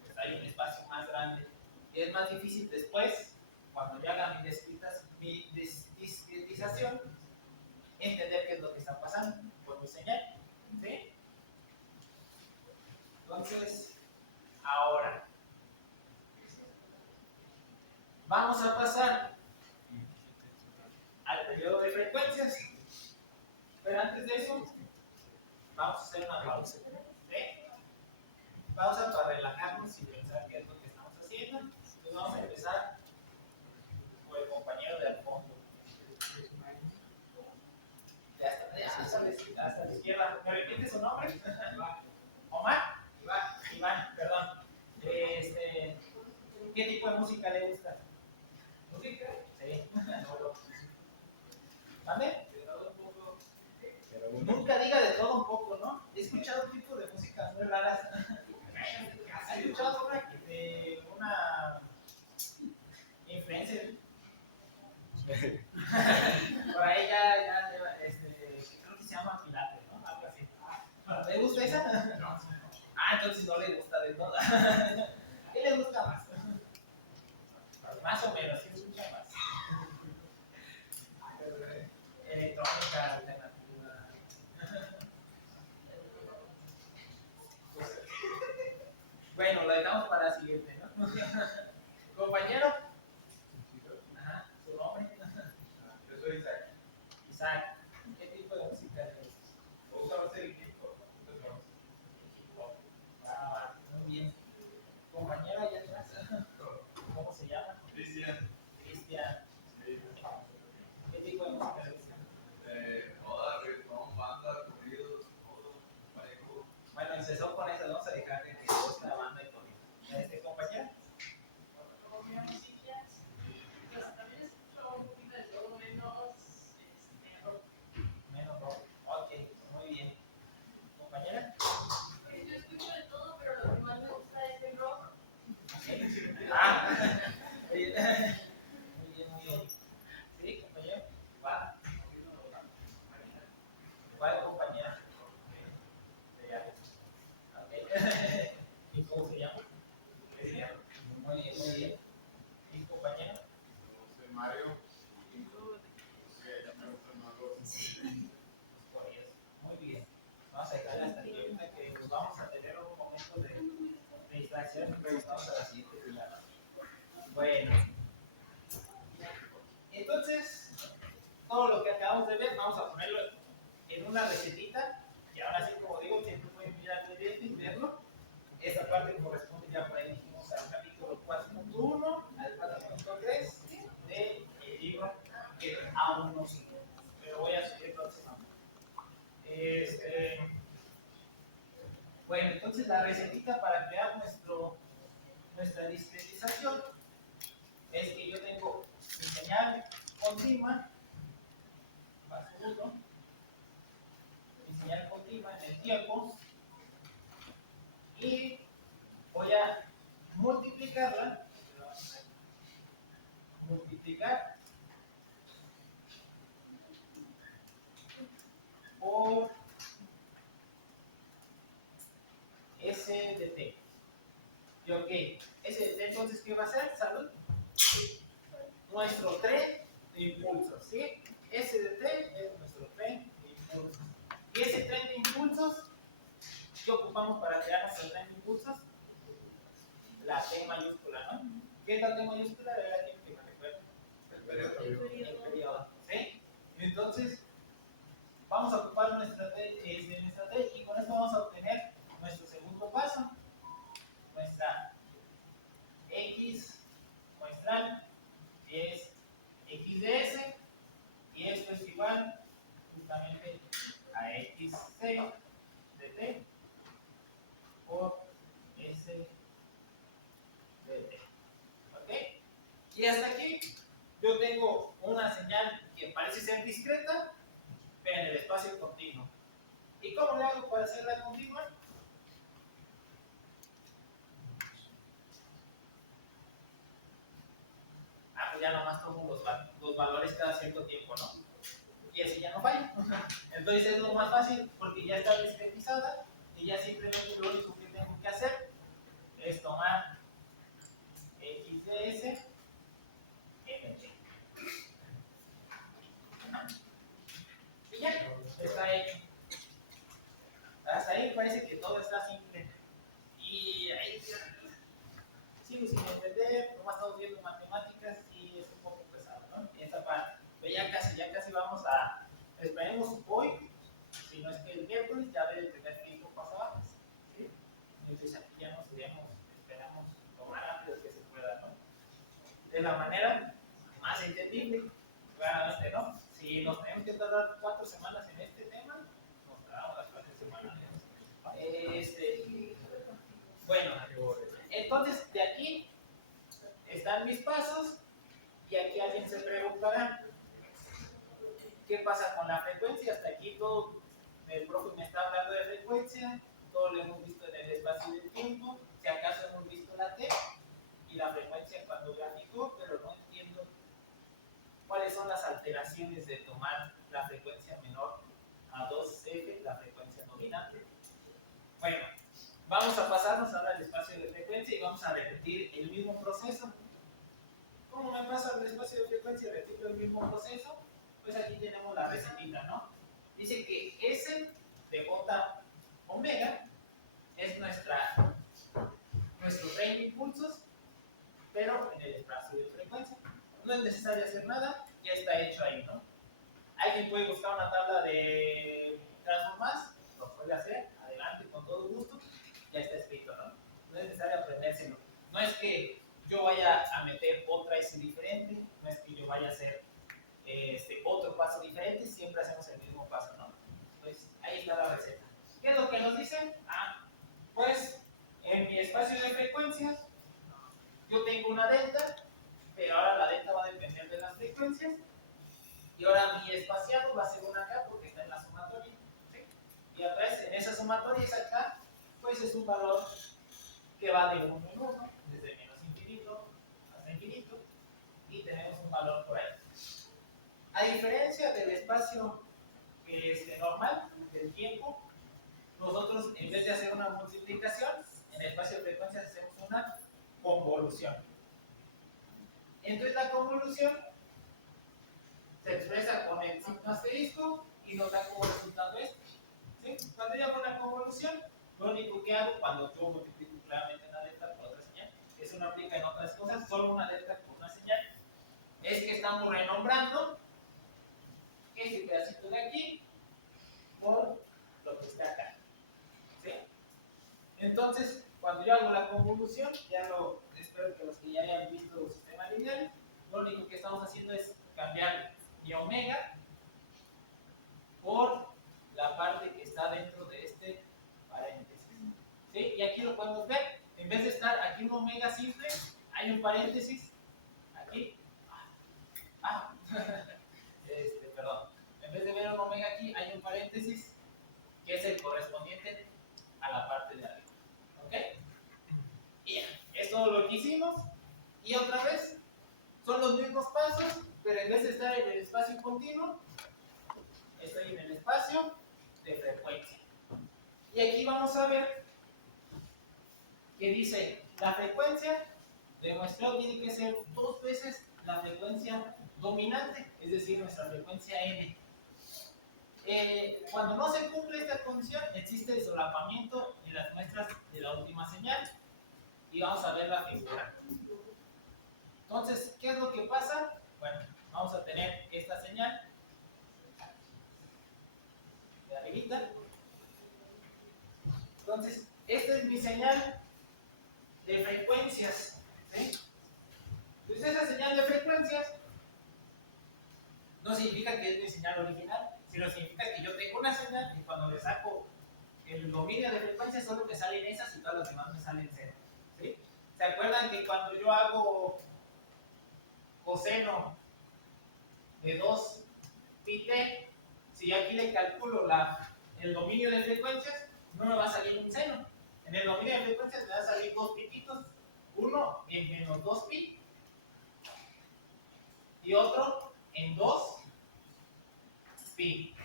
pues hay un espacio más grande. Y es más difícil después, cuando yo haga mi discretización, entender qué es lo que está pasando con mi señal. ¿Sí? Entonces, ahora, vamos a pasar al periodo de frecuencias. Pero antes de eso, vamos a hacer una pausa. ¿Sí? Pausa para relajarnos y pensar qué es lo que estamos haciendo. Entonces vamos a empezar por el compañero de al fondo. Hasta la izquierda. ¿Me repite su nombre? ¿Omar? Iván, perdón. ¿Qué tipo de música le gusta? ¿Música? Sí. ¿Vale? Pero nunca diga de todo un poco, ¿no? He escuchado tipos de música muy raras. ¿Has escuchado una de una influencer? Por ahí creo que se llama Pilates, ¿no? Algo así. ¿Le gusta esa? No. Ah, entonces no le gusta de todo. ¿Qué le gusta más? Más o menos, sí escucha más. Electrónica, alternativa. Bueno, lo dejamos para la siguiente, ¿no? Compañero. Ajá, ¿su nombre? Yo soy Isaac. Isaac. ¿Qué tipo de música le gusta? Me gusta más el hip hop. Ah, muy bien. Compañero allá atrás. ¿Cómo se llama? Cristian. Cristian. ¿Qué tipo de música le gusta? Moda, reggaetón, banda, corridos, todo, parejo. Bueno, empezó con eso, vamos a dejar de que gusta la banda y con compañero. Menos rock. Ok, muy bien. ¿Compañera? Yo escucho de todo, pero lo que más me gusta es el rock. Ah, muy bien. Muy bien, muy bien. ¿Sí, compañero? Va. ¿Cuál compañera? Ok. ¿Y cómo se llama? Muy bien, muy bien. ¿Y compañero? Soy Mario. Ya me gustan más Por eso. Muy bien. Vamos a dejar hasta aquí ahorita que nos vamos a tener un momento de distracción y regresamos a la siguiente fila. Bueno. Entonces, todo lo que acabamos de ver, vamos a ponerlo en una recetita. Y ahora sí, como digo, siempre pueden mirar muy bien y verlo. Esta parte corresponde ya por ahí dijimos al capítulo 4.1, al 4.3 del libro que aún no sigue. Pero voy a subir próximamente. Bueno, entonces la recetita para crear nuestra discretización es que yo tengo mi señal continua, paso 1, mi señal continua en el tiempo, y voy a multiplicar por S de T. Y ok, S de T entonces, ¿qué va a ser? Salud. Nuestro tren de impulsos, ¿sí? S de T es nuestro tren de impulsos. Y ese tren de impulsos, ¿qué ocupamos para crear nuestro tren de impulsos? La T mayúscula, ¿no? ¿Qué es la T mayúscula? De la que me recuerdo. El periodo. ¿Sí? Entonces, vamos a ocupar nuestra T y con esto vamos a obtener nuestro segundo paso, nuestra X muestral, que es X de S, y esto es igual justamente equivalente a xc de t por s de t. ¿Ok? Y hasta aquí yo tengo una señal que parece ser discreta, pero en el espacio continuo. ¿Y cómo le hago para hacerla continua? Pues ya nomás tomo los valores cada cierto tiempo, ¿no? Y así ya no falla. Entonces es lo más fácil porque ya está discretizada y ya simplemente lo único que tengo que hacer es tomar xds mt. Y ya, está hecho. Hasta ahí parece que todo está simple. Y ahí sigo sin entender, nomás estamos viendo matemáticas y es un poco pesado, ¿no? Esta parte. Pero ya casi vamos a. Esperemos hoy, si no es que el miércoles, ya ver el primer tiempo pasado. ¿Sí? Entonces aquí ya nos iremos, esperamos lo más rápido que se pueda, ¿no? De la manera más entendible, claramente, ¿no? Si nos tenemos que tardar 4 semanas en este tema, nos tardamos las 4 semanas. Bueno, entonces de aquí están mis pasos y aquí alguien se preguntará ¿qué pasa con la frecuencia? Hasta aquí todo el profe me está hablando de frecuencia, todo lo hemos visto en el espacio del tiempo, si acaso hemos visto la t y la frecuencia cuando graficó, pero no entiendo cuáles son las alteraciones de tomar la frecuencia menor a 2f, la frecuencia dominante. Bueno, vamos a pasarnos ahora al espacio de frecuencia y vamos a repetir el mismo proceso. ¿Cómo me paso al espacio de frecuencia y repito el mismo proceso? Pues aquí tenemos la recetita, ¿no? Dice que S de J omega es nuestro tren de impulsos, pero en el espacio de frecuencia. No es necesario hacer nada, ya está hecho ahí, ¿no? ¿Alguien puede buscar una tabla de transformas? Lo puede hacer, adelante, con todo gusto. Ya está escrito, ¿no? No es necesario aprendérselo. No es que yo vaya a meter otra S diferente, no es que yo vaya a hacer otro paso diferente, siempre hacemos el mismo paso, ¿no? Entonces, ahí está la receta. ¿Qué es lo que nos dicen? Pues en mi espacio de frecuencias, yo tengo una delta, pero ahora la delta va a depender de las frecuencias, y ahora mi espaciado va a ser una acá porque está en la sumatoria, ¿sí? Y atrás, en esa sumatoria es acá, pues es un valor que va de 1 en 1, desde menos infinito hasta infinito, y tenemos un valor por ahí. A diferencia del espacio normal, del tiempo, nosotros en vez de hacer una multiplicación, en el espacio de frecuencias hacemos una convolución. Entonces la convolución se expresa con el signo asterisco y nos da como resultado esto. ¿Sí? Cuando yo hago una convolución, lo único que hago cuando yo multiplico claramente una delta por otra señal, eso no aplica en otras cosas, solo una delta por una señal, es que estamos renombrando este pedacito de aquí por lo que está acá. ¿Sí? Entonces, cuando yo hago la convolución, ya lo espero que los que ya hayan visto el sistema lineal, lo único que estamos haciendo es cambiar mi omega por la parte que está dentro de este paréntesis. ¿Sí? Y aquí lo podemos ver, en vez de estar aquí un omega simple, hay un paréntesis aquí. Perdón. En vez de ver un omega aquí, hay un paréntesis que es el correspondiente a la parte de arriba. ¿Ok? Bien, es todo lo que hicimos. Y otra vez, son los mismos pasos, pero en vez de estar en el espacio continuo, estoy en el espacio de frecuencia. Y aquí vamos a ver que dice la frecuencia de muestreo tiene que ser 2 veces la frecuencia dominante, es decir, nuestra frecuencia n. Cuando no se cumple esta condición, existe el solapamiento en las muestras de la última señal. Y vamos a ver la figura. Entonces, ¿qué es lo que pasa? Bueno, vamos a tener esta señal de arribita. Entonces, esta es mi señal de frecuencias. ¿Sí? Entonces, esa señal de frecuencias no significa que es mi señal original, sino pero significa que yo tengo una señal y cuando le saco el dominio de frecuencia solo me salen esas y todas las demás me salen cero. ¿Sí? ¿Se acuerdan que cuando yo hago coseno de 2 pi t, si yo aquí le calculo el dominio de frecuencias, no me va a salir un seno? En el dominio de frecuencias me va a salir dos pititos, uno en menos 2 pi y otro en 2 pi.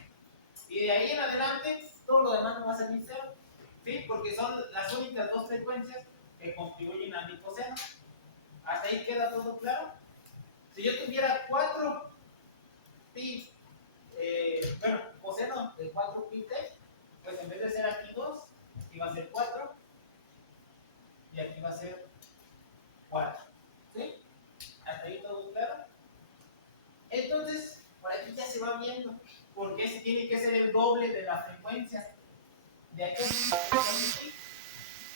Y de ahí en adelante, todo lo demás me va a salir cero. ¿Sí? Porque son las únicas dos frecuencias que contribuyen a mi coseno. ¿Hasta ahí queda todo claro? Si yo tuviera 4 pi, coseno de 4 pi t, pues en vez de ser aquí 2, aquí va a ser 4 y aquí va a ser 4. ¿Sí? ¿Hasta ahí todo claro? Entonces, por aquí ya se va viendo, porque tiene que ser el doble de la frecuencia. De aquí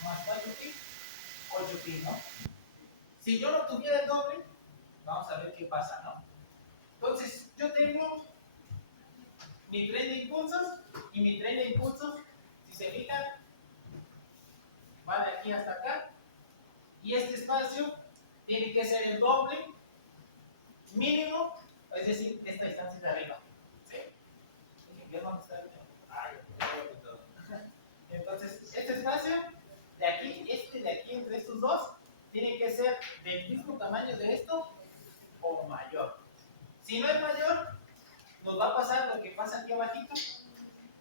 más 4 pi, 8 pi, ¿no? Si yo no tuviera el doble, vamos a ver qué pasa, ¿no? Entonces, yo tengo mi tren de impulsos, y mi tren de impulsos, si se fijan, va de aquí hasta acá, y este espacio tiene que ser el doble mínimo, es decir, esta distancia de arriba. ¿Sí? Entonces, este espacio de aquí, de aquí entre estos dos, tiene que ser del mismo tamaño de esto o mayor. Si no es mayor, nos va a pasar lo que pasa aquí abajito,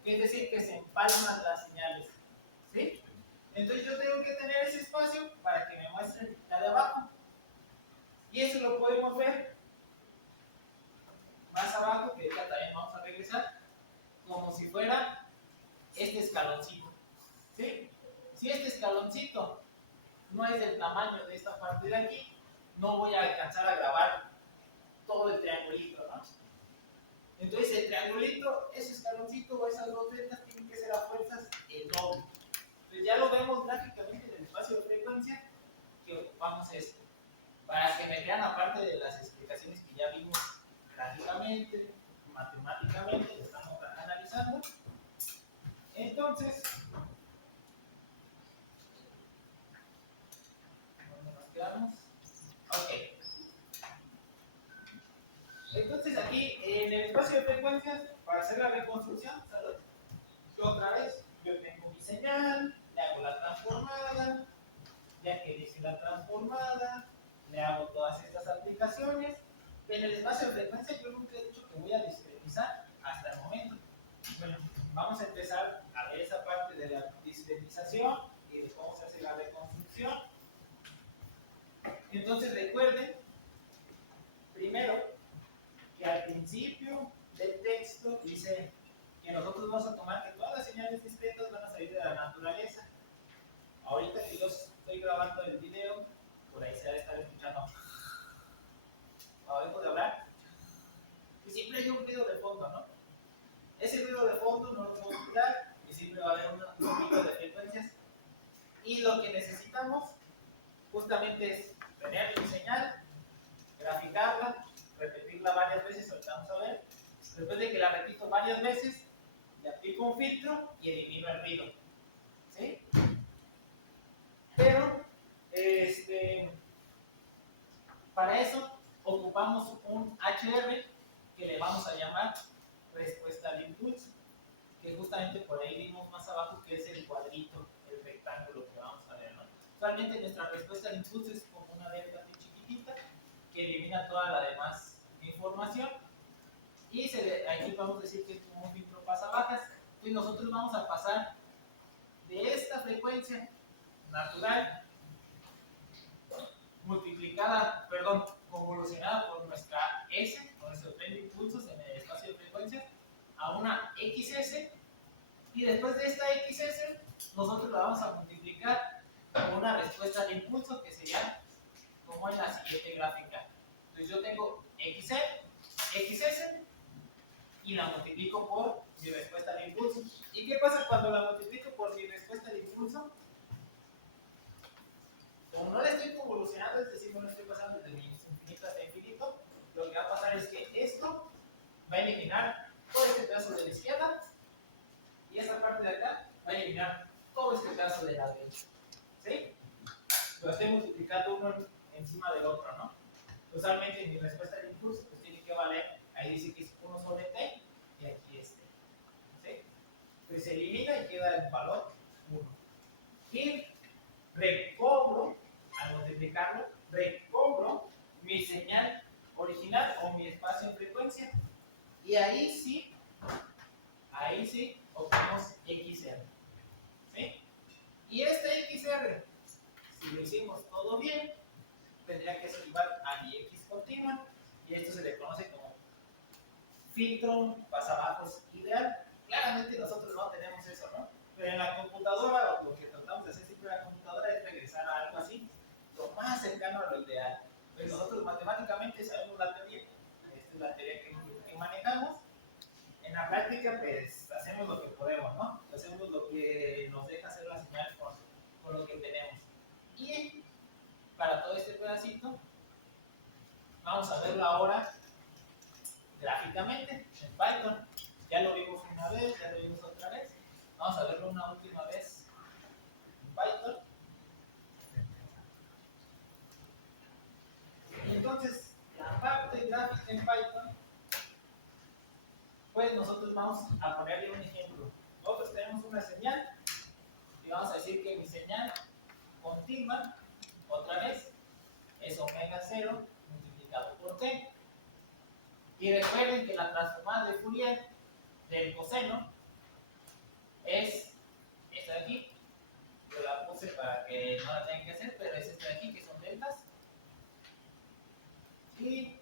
que es decir, que se empalman las señales. ¿Sí? Entonces yo tengo que tener ese espacio para que me muestre la de abajo. Y eso lo podemos ver más abajo, que ya también vamos a regresar, como si fuera este escaloncito. ¿Sí? Si este escaloncito no es del tamaño de esta parte de aquí, no voy a alcanzar a grabar todo el triangulito, ¿no? Entonces el triangulito, ese escaloncito o esas dos letras tienen que ser a fuerzas el doble. Entonces ya lo vemos gráficamente en el espacio de frecuencia, que ocupamos esto. Para que me vean, aparte de las explicaciones que ya vimos gráficamente, matemáticamente, que estamos analizando. Entonces, ¿dónde nos quedamos? Ok. Entonces aquí, en el espacio de frecuencias, para hacer la reconstrucción, ¿sabes? Otra vez, yo tengo mi señal, le hago la transformada, ya que hice la transformada, le hago todas estas aplicaciones. En el espacio de frecuencia yo nunca he dicho que voy a discretizar hasta el momento. Bueno, vamos a empezar a ver esa parte de la discretización y de cómo se hace la reconstrucción. Entonces recuerden, primero, que al principio del texto dice que nosotros vamos a tomar que todas las señales discretas van a salir de la naturaleza. Ahorita que yo estoy grabando el video, por ahí se va a estar escuchando oigo de hablar, y siempre hay un ruido de fondo, ¿no? Ese ruido de fondo no lo puedo quitar y siempre va a haber un ruido de frecuencias, y lo que necesitamos justamente es tener mi señal, graficarla, repetirla varias veces. Ahorita vamos a ver. Después de que la repito varias veces, le aplico un filtro y elimino el ruido. ¿Sí? Pero, para eso ocupamos un HR que le vamos a llamar respuesta al impulso, que justamente por ahí vimos más abajo que es el cuadrito, el rectángulo que vamos a ver, ¿no? Actualmente nuestra respuesta al impulso es como una delta chiquitita que elimina toda la demás información, y aquí vamos a decir que es como un filtro pasabajas. Entonces nosotros vamos a pasar de esta frecuencia natural convolucionada por nuestra S, con nuestro tren de impulsos en el espacio de frecuencias, a una XS, y después de esta XS nosotros la vamos a multiplicar con una respuesta de impulso que sería como en la siguiente gráfica. Entonces yo tengo XS y la multiplico por mi respuesta de impulso. ¿Y qué pasa cuando la multiplico por mi respuesta de impulso? Como no la estoy convolucionando, es decir, no la estoy pasando desde mi infinito hasta infinito, lo que va a pasar es que esto va a eliminar todo este pedazo de estoy multiplicando uno encima del otro, ¿no? Usualmente mi respuesta de impulso pues tiene que valer, ahí dice que es 1 sobre t y aquí es t. ¿Sí? Pues se elimina y queda el valor 1. Y recobro, al multiplicarlo, recobro mi señal original o mi espacio en frecuencia. Y ahí sí obtenemos XR. ¿Sí? Y este XR, si lo hicimos todo bien, tendría que ser igual a mi X continua. Y esto se le conoce como filtro pasabajos ideal. Claramente nosotros no tenemos eso, ¿no? Pero en la computadora, lo que tratamos de hacer siempre en la computadora es regresar a algo así, lo más cercano a lo ideal. Pues nosotros matemáticamente sabemos la teoría, esta es la teoría que manejamos. En la práctica, pues hacemos lo que podemos, ¿no? Hacemos lo que nos deja hacer la señal con lo que tenemos. Y para todo este pedacito, vamos a verlo ahora gráficamente en Python. Ya lo vimos una vez, ya lo vimos otra vez. Vamos a verlo una última vez en Python. Entonces, la parte gráfica en Python, pues nosotros vamos a ponerle un ejemplo. Nosotros tenemos una señal y vamos a decir que mi señal continua, otra vez, es omega 0 multiplicado por t. Y recuerden que la transformada de Fourier del coseno es esta de aquí. Yo la puse para que no la tengan que hacer, pero es esta de aquí, que son deltas. Y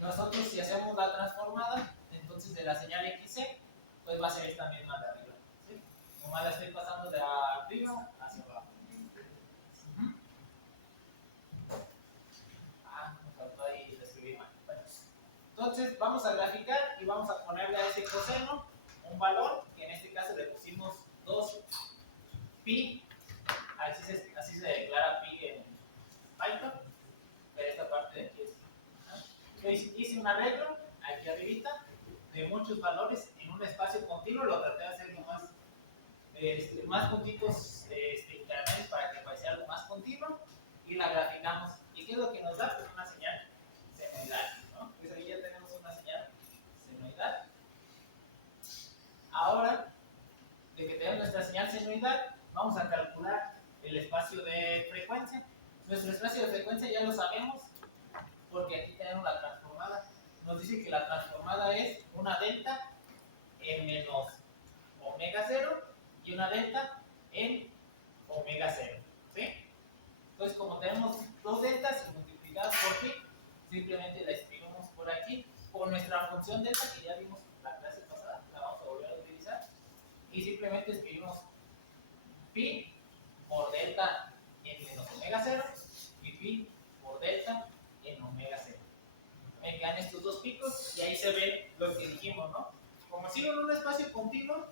nosotros, si hacemos la transformada, entonces de la señal XC, pues va a ser esta misma de arriba. ¿Sí? Nomás la estoy pasando de arriba hacia abajo. Me faltó ahí escribir mal. Bueno, entonces vamos a graficar y vamos a ponerle a ese coseno un valor, que en este caso le pusimos 2 pi, así se declara pi en Python, pero esta parte de aquí es. Entonces hice un arreglo aquí arribita de muchos valores en un espacio continuo, lo traté de hacer más puntitos intermedios para que pareciera algo más continuo y la graficamos. ¿Y qué es lo que nos da? Pues una señal senoidal, ¿no? Pues ahí ya tenemos una señal senoidal. Ahora, de que tenemos nuestra señal senoidal, vamos a calcular el espacio de frecuencia. Nuestro espacio de frecuencia ya lo sabemos porque aquí tenemos la transformada. Nos dice que la transformada es una delta en menos omega 0 y una delta en omega 0. ¿Sí? Entonces, como tenemos dos deltas y multiplicadas por pi, simplemente la escribimos por aquí con nuestra función delta que ya vimos la clase pasada, la vamos a volver a utilizar, y simplemente escribimos pi por delta en menos omega 0 y pi por delta en omega 0. Me quedan estos dos picos y ahí se ve lo que dijimos, ¿no? Como sigo en un espacio continuo,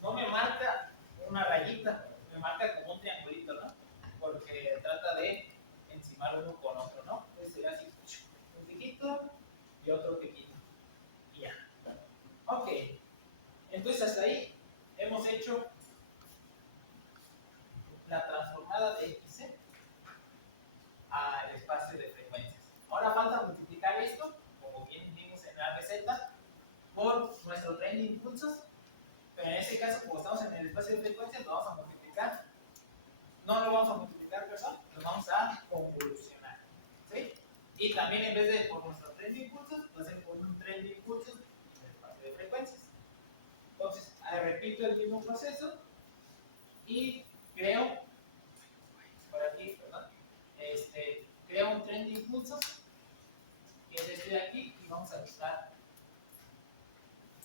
no me marca una rayita, me marca como un triangulito, ¿no? Porque trata de encimar uno con otro, ¿no? Entonces sería así, un piquito y otro piquito. Y ya. Ok. Entonces hasta ahí hemos hecho la transformada de X al espacio de frecuencias. Ahora falta multiplicar esto, como bien vimos en la receta, por nuestro tren de impulsos. Pero en este caso, como estamos en el espacio de frecuencias, lo vamos a multiplicar. No lo vamos a multiplicar, perdón, lo vamos a convolucionar. ¿Sí? Y también en vez de por nuestro tren de impulsos, lo hacemos por un tren de impulsos en el espacio de frecuencias. Entonces, repito el mismo proceso y creo, por aquí, perdón, creo un tren de impulsos, que es este de aquí, y vamos a buscar,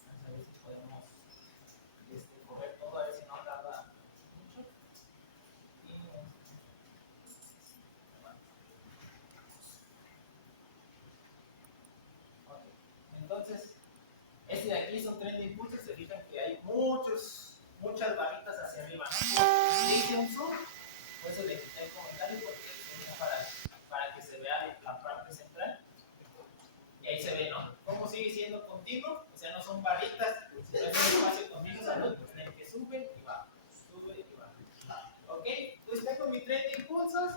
vamos a ver si podemos correr todo, a ver si no tarda mucho. Entonces, este de aquí es un tren de impulsos. Se fijan que hay muchas barritas hacia arriba, ¿no? Hice un zoom, por eso le quité el comentario, porque es para que se vea la parte central. Y ahí se ve, ¿no? Cómo sigue siendo continuo, o sea, no son barritas, sino es un espacio continuo, en el que sube y baja, sube y baja. ¿Ok? Entonces tengo mi tren de impulsos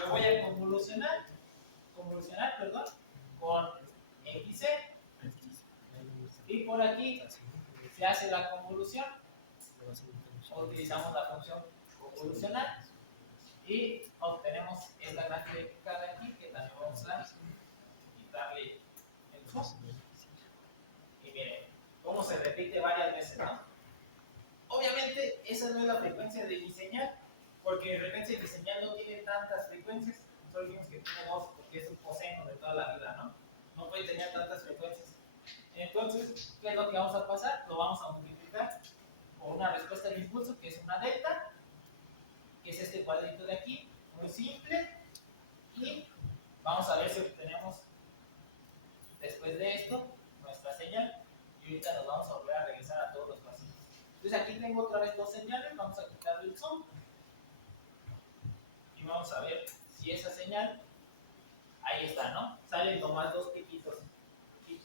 Yo voy a convolucionar, perdón, con XC. Y por aquí se hace la convolución. Utilizamos la función convolucionar y obtenemos esta gráfica de aquí, que también vamos a quitarle el zoom. Y miren, cómo se repite varias veces, ¿no? Obviamente, esa no es la frecuencia de mi señal, porque la frecuencia de mi señal no tiene tantas frecuencias. Solo dijimos que tiene dos, porque es un coseno de toda la vida, ¿no? No puede tener tantas frecuencias. Entonces, ¿qué es lo que vamos a pasar? Lo vamos a multiplicar por una respuesta de impulso, que es una delta, que es este cuadrito de aquí, muy simple. Y vamos a ver si obtenemos, después de esto, nuestra señal. Y ahorita nos vamos a volver a regresar a todos los pacientes. Entonces aquí tengo otra vez dos señales, vamos a quitarle el zoom. Y vamos a ver si esa señal, ahí está, ¿no? Salen nomás dos piquitos,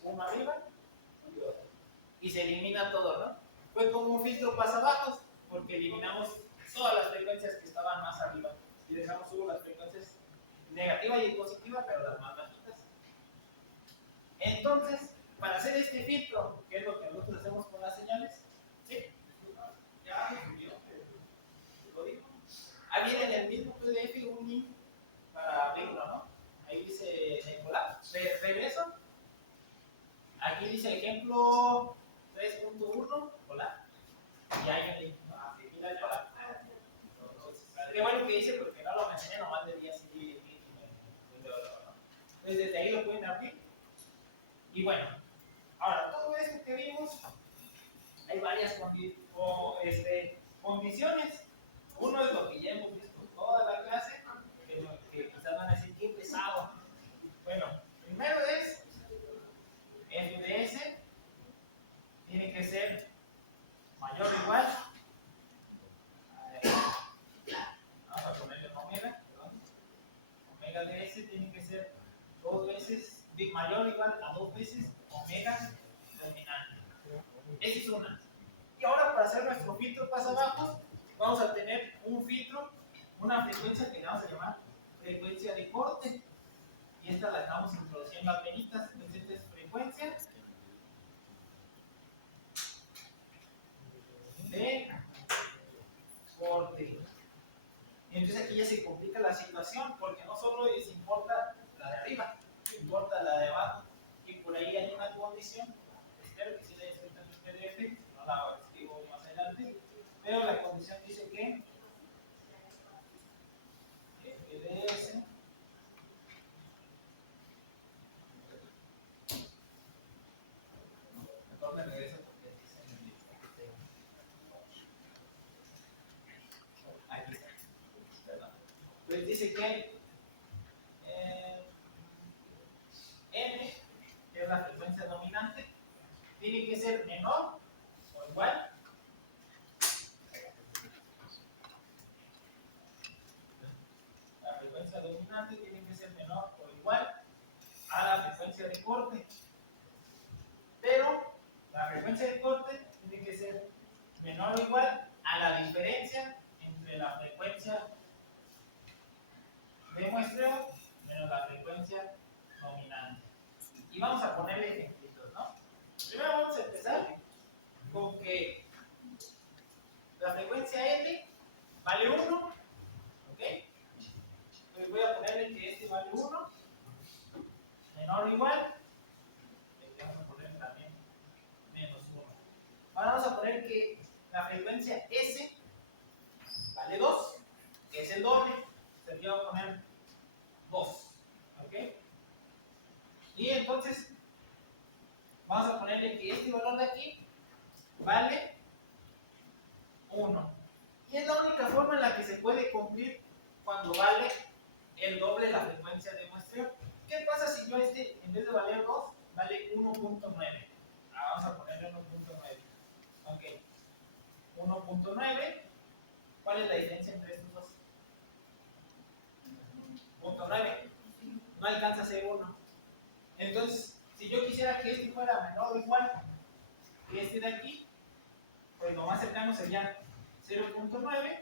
uno arriba y otro. Y se elimina todo, ¿no? Fue como un filtro pasabajos, porque eliminamos todas las frecuencias que estaban más arriba. Y dejamos solo las frecuencias negativa y positiva, pero las más bajitas. Entonces, para hacer este filtro, que es lo que nosotros hacemos con las señales, ¿sí? Ya subió el código. Ahí viene en el mismo PDF un link para abrirlo, ¿no? Ahí dice Nicolás, regreso. Aquí dice ejemplo 3.1, hola. Y hay un link, ¿no? Aquí mira el hola. Qué bueno que dice, porque no lo mencioné, nomás le di así. Entonces desde ahí lo pueden abrir. Y bueno, ahora todo esto que vimos, hay varias condiciones. Uno es lo que ya hemos visto toda la clase, que quizás van a decir que pesado. Bueno, primero es f de s tiene que ser mayor o igual. Vamos a ponerle en omega, perdón. Omega de s tiene que ser dos veces, mayor o igual a dos veces omega dominante. Esa es una. Y ahora para hacer nuestro filtro pasabajos, vamos a tener un filtro, una frecuencia que le vamos a llamar frecuencia de corte. Y esta la estamos introduciendo a penitas. Entonces esta es frecuencia de corte. Y entonces aquí ya se complica la situación, porque no solo les importa la de arriba, importa la de abajo. Y por ahí hay una condición, espero que sí la haya escrito en el PDF, no la escribo más adelante, pero la condición dice que FDS mejor me regreso porque dice en el aquí está, perdón. Pues dice que N, que es la frecuencia dominante, tiene que ser menor o igual la frecuencia dominante tiene que ser menor o igual a la frecuencia de corte. Pero la frecuencia de corte tiene que ser menor o igual a la diferencia entre la frecuencia de muestreo menos la frecuencia dominante. Y vamos a ponerle ejemplitos, ¿no? Primero vamos a empezar con que la frecuencia N vale 1, ¿ok? Entonces voy a ponerle que este vale 1, menor o igual, vamos a poner también menos 1. Ahora vamos a poner que la frecuencia S vale 2, que es el doble, entonces yo voy a poner 2, ¿ok? Y entonces vamos a ponerle que este valor de aquí vale 1. Y es la única forma en la que se puede cumplir cuando vale el doble la frecuencia de muestreo. ¿Qué pasa si yo este, en vez de valer 2, vale 1.9? Vamos a ponerle 1.9. Ok. 1.9. ¿Cuál es la diferencia entre estos dos? 0.9. No alcanza a ser 1. Entonces, si yo quisiera que este fuera menor o igual que este de aquí, pues lo más cercano sería 0.9,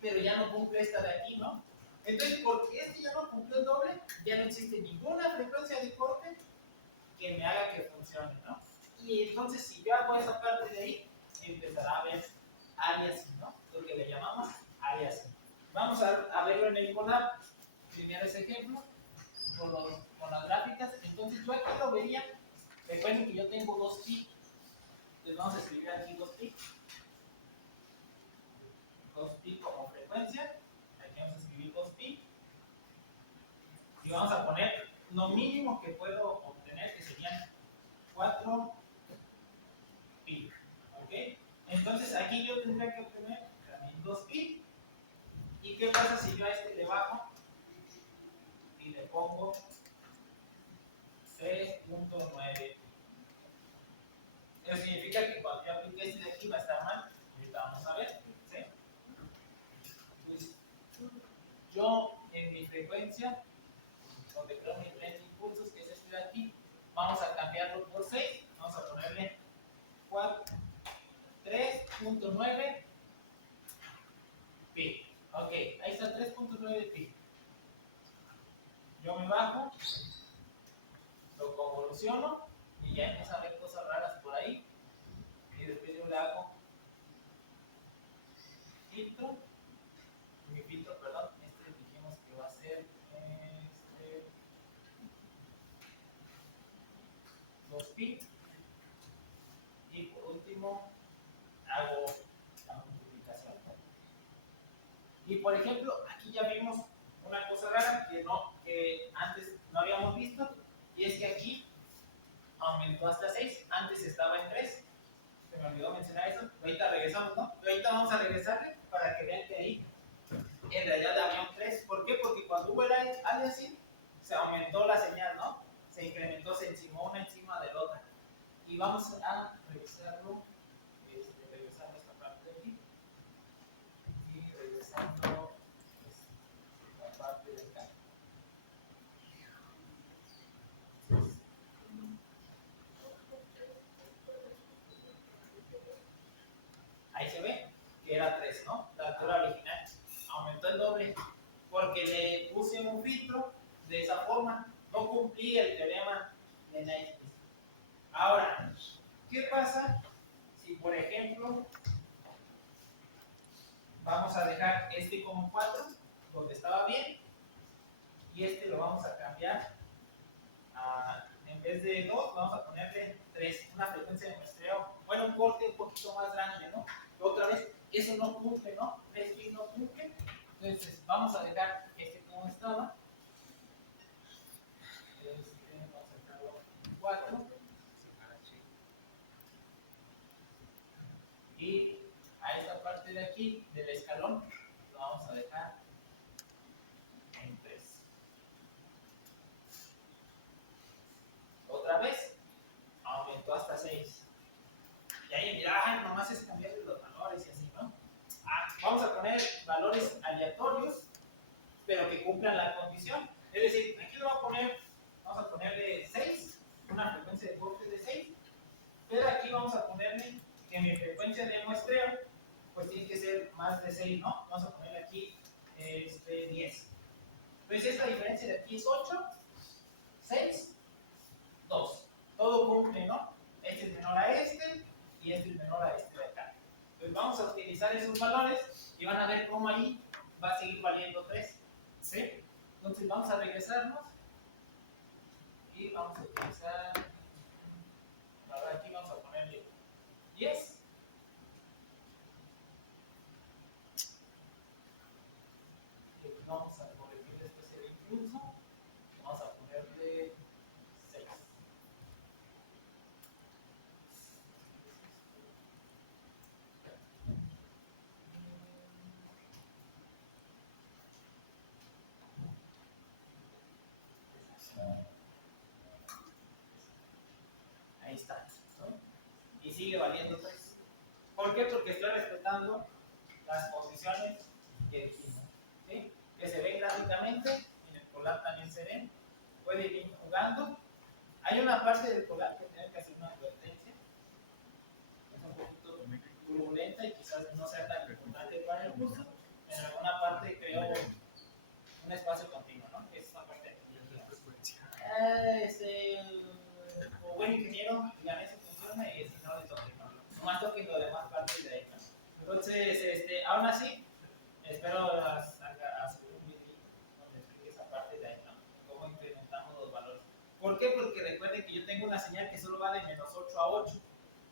pero ya no cumple esta de aquí, ¿no? Entonces, porque este ya no cumplió el doble, ya no existe ninguna frecuencia de corte que me haga que funcione, ¿no? Y entonces, si yo hago esa parte de ahí, empezará a haber aliasing, ¿no? Lo que le llamamos aliasing. Vamos a verlo en el Colab. Primero ese ejemplo, con las gráficas. Entonces, yo aquí lo vería. Recuerden que yo tengo 2 pi. Entonces, vamos a escribir aquí 2 pi. 2 pi como frecuencia. Aquí vamos a escribir 2 pi. Y vamos a poner lo mínimo que puedo obtener, que serían 4 pi. ¿Ok? Entonces, aquí yo tendría que obtener también 2 pi. ¿Y qué pasa si yo a este le bajo y le pongo 3.9? Eso significa que cuando yo aplique este de aquí va a estar mal. Ahorita vamos a ver. ¿Sí? Pues, yo en mi frecuencia, donde creo mi tren de impulsos, que es este de aquí, vamos a cambiarlo por 6. Vamos a ponerle 3.9 pi. Ok, ahí está 3.9 pi. Yo me bajo, lo convoluciono y ya empieza a ver cosas raras por ahí. Y después yo le hago filtro. Mi filtro, perdón, dijimos que va a ser 2 pi. Y por último, hago la multiplicación. Y por ejemplo, aquí ya vimos una cosa rara que antes no habíamos visto, y es que aquí aumentó hasta 6, antes estaba en 3. Se me olvidó mencionar eso. Ahorita regresamos, ¿no? Ahorita vamos a regresarle para que vean que ahí en realidad había un 3. ¿Por qué? Porque cuando hubo el aliasing, se aumentó la señal, ¿no? Se incrementó, se encimó una encima de la otra. Y vamos a revisarlo, regresando esta parte de aquí y regresando esta parte de acá. Ahí se ve que era 3, ¿no? La altura original. Aumentó el doble porque le puse un filtro de esa forma. No cumplí el teorema de Naismith. Ahora, ¿qué pasa si, por ejemplo, vamos a dejar este como 4, donde estaba bien, y este lo vamos a cambiar a, en vez de 2, vamos a ponerle 3, una frecuencia de muestreo, bueno, un corte un poquito más grande, ¿no? Otra vez, eso no cumple, ¿no? 3 pi no cumple, entonces vamos a dejar este como estaba, vamos a dejarlo 4, y a esta parte de aquí, del escalón, lo vamos a dejar en 3. Otra vez, aumentó hasta 6. Y ahí mira, nomás es cambiar los valores y así, ¿no? Vamos a poner valores aleatorios, pero que cumplan la condición. Es decir, aquí lo voy a poner, vamos a ponerle 6, una frecuencia de corte de 6, pero aquí vamos a ponerle que mi frecuencia de muestreo, pues tiene que ser más de 6, ¿no? Vamos a ponerle aquí 10. Entonces esta diferencia de aquí es 8, 6, 2. Todo cumple, ¿no? Este es menor a este y este es menor a este de acá. Entonces vamos a utilizar esos valores y van a ver cómo ahí va a seguir valiendo 3. ¿Sí? Entonces vamos a regresarnos y vamos a utilizar, ahora aquí vamos a ponerle 10. Y vamos a corregir después el impulso. Vamos a ponerle 6. Ahí está, ¿no? Y sigue valiendo 3. ¿Por qué? Porque estoy respetando las condiciones que dijimos, ¿sí? Que se ven gráficamente, en el Colab también se ven, puede ir jugando. Hay una parte del Colab que tiene que hacer una advertencia, es un poquito turbulenta y quizás no sea tan importante para el curso. En alguna parte creo Entonces, aún así, espero a subir un video donde explique esa parte de ahí, ¿no? Cómo implementamos los valores. ¿Por qué? Porque recuerden que yo tengo una señal que solo va de -8 a 8.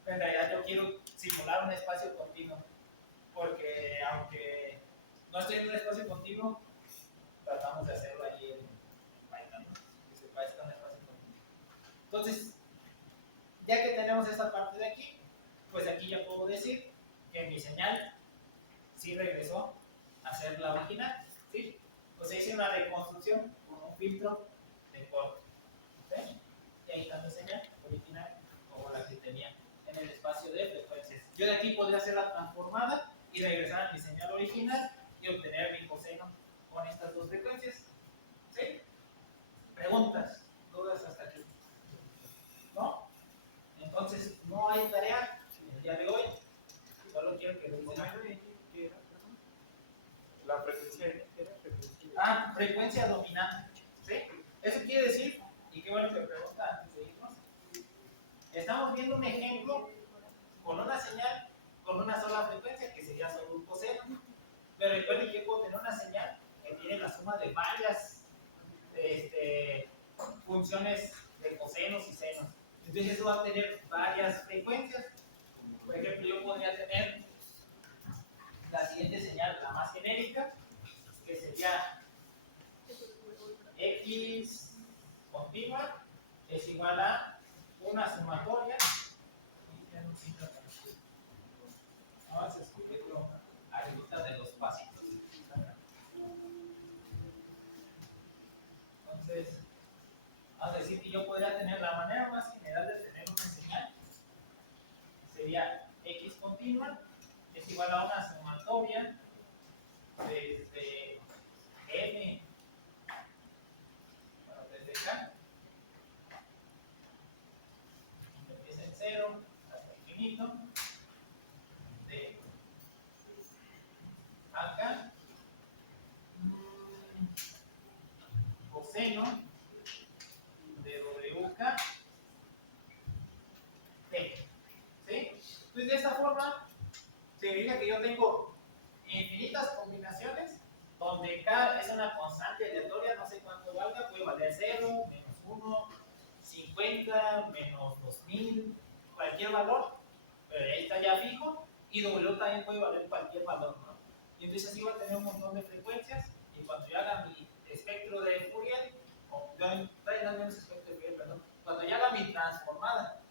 Pero en realidad yo quiero simular un espacio continuo. Porque aunque no estoy en un espacio continuo, tratamos de hacerlo ahí en Python, ¿no? Que se parezca un espacio continuo. Entonces, ya que tenemos esta parte de aquí, pues aquí ya puedo decir que mi señal sí regresó a ser la original, ¿sí? Pues hice una reconstrucción con un filtro de corte, ¿sí? Y ahí está mi señal original, como la que tenía en el espacio de frecuencias. Yo de aquí podría hacerla transformada y regresar a mi señal original y obtener mi coseno con estas dos frecuencias, ¿sí? ¿Preguntas? ¿Dudas hasta aquí? ¿No? Entonces, no hay tarea el día de hoy. Solo quiero que revisen. La frecuencia era frecuencia. Frecuencia dominante. ¿Sí? Eso quiere decir, y qué bueno que me pregunta antes de irnos, estamos viendo un ejemplo con una señal con una sola frecuencia que sería solo un coseno. Pero recuerden que puedo tener una señal que tiene la suma de varias funciones de cosenos y senos. Entonces eso va a tener varias frecuencias. Por ejemplo, yo podría tener la siguiente señal, la más genérica, que sería x continua es igual a una sumatoria. Vamos a escribirlo arriba de los pasitos. Entonces, vamos a decir que yo podría tener la manera más general de tener una señal. Sería x continua es igual a una sumatoria desde n, bueno, desde k, empieza en 0 hasta infinito, de acá, coseno de wk t. ¿Sí? Entonces, de esta forma, significa que yo tengo infinitas combinaciones donde k es una constante aleatoria, no sé cuánto valga, puede valer 0, -1, 50, -2000, cualquier valor, pero ahí está ya fijo, y W también puede valer cualquier valor, ¿no? Y entonces así va a tener un montón de frecuencias, y cuando yo haga mi espectro de Fourier, cuando yo haga mi transformada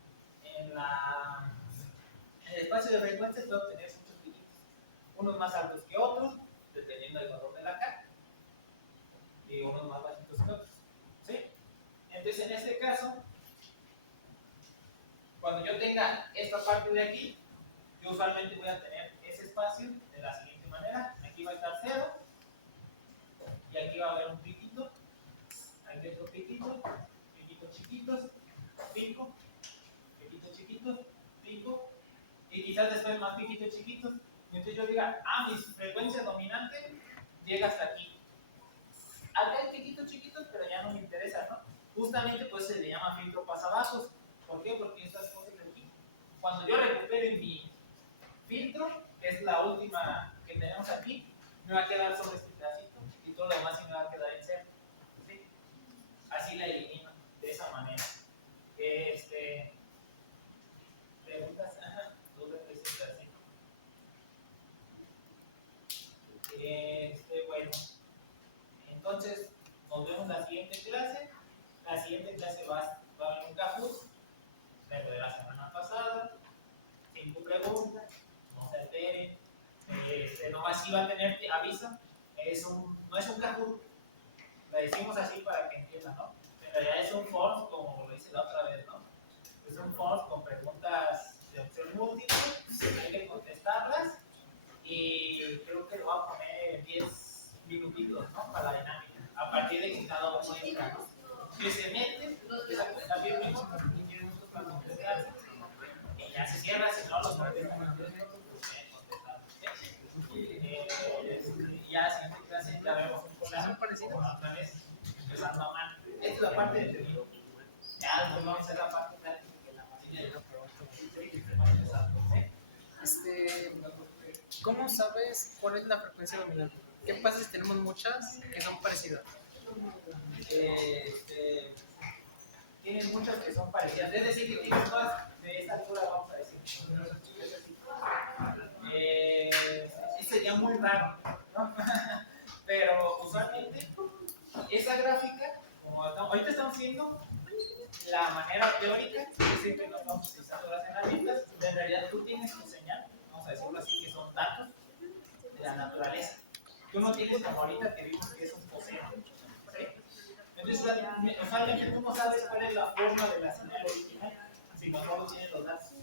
en el espacio de frecuencias, voy a obtener muchos piquitos, unos más altos que otros, dependiendo del valor de la K, y unos más bajitos que otros, ¿sí? Entonces, en este caso, cuando yo tenga esta parte de aquí, yo usualmente voy a tener ese espacio de la siguiente manera. Aquí va a estar 0, y aquí va a haber un piquito, aquí otro piquito, piquitos chiquitos, pico, piquitos chiquitos, pico, y quizás después más piquitos chiquitos. Y entonces yo diga, mi frecuencia dominante llega hasta aquí. Acá hay piquitos chiquitos, pero ya no me interesa, ¿no? Justamente pues se le llama filtro pasabajos. ¿Por qué? Porque estas cosas de aquí, cuando yo recupere mi filtro, que es la última que tenemos aquí, me va a quedar sobre este pedacito y todo lo demás sí me va a quedar en cero, ¿sí? Así la elimino de esa manera. Preguntas, dudas de ese pedacito. Bueno, entonces nos vemos la siguiente clase. La siguiente clase va a haber un Kahoot, desde la semana pasada, 5 preguntas, no se alteren. Nomás si va a tener aviso, no es un Kahoot, la decimos así para que entiendan, ¿no? En realidad es un form, como lo hice la otra vez, ¿no? Es un form con preguntas de opción múltiple, hay que contestarlas, y creo que lo voy a poner 10 minutitos, ¿no? Para la dinámica, a partir de que cada uno entra, ¿no? Que se mete, empieza a contar 10 minutos y 10 minutos para contestar, y ya se cierra, si no los contestan en 10 minutos, pues pueden contestar, y ya la siguiente clase ya vemos un poco otra vez, empezando a mano. Esta es la parte de teoría. Ya después vamos a hacer la parte práctica, que la mayoría de los programas, ¿sí? ¿Cómo sabes cuál es la frecuencia dominante? ¿Qué pasa si tenemos muchas que son parecidas? Tienes muchas que son parecidas, es decir, que tienes todas de esta altura, vamos a decir. Sí sería muy raro, ¿no? Pero usualmente esa gráfica, como ahorita estamos viendo la manera teórica, es decir, que no estamos utilizando las herramientas, en realidad tú tienes tu señal, vamos a decirlo así, que son datos de la naturaleza. Tú no tienes como ahorita que vimos que es un poseo. ¿Sí? Entonces, usualmente tú no sabes cuál es la forma de la señal original, si no solo tienes los datos.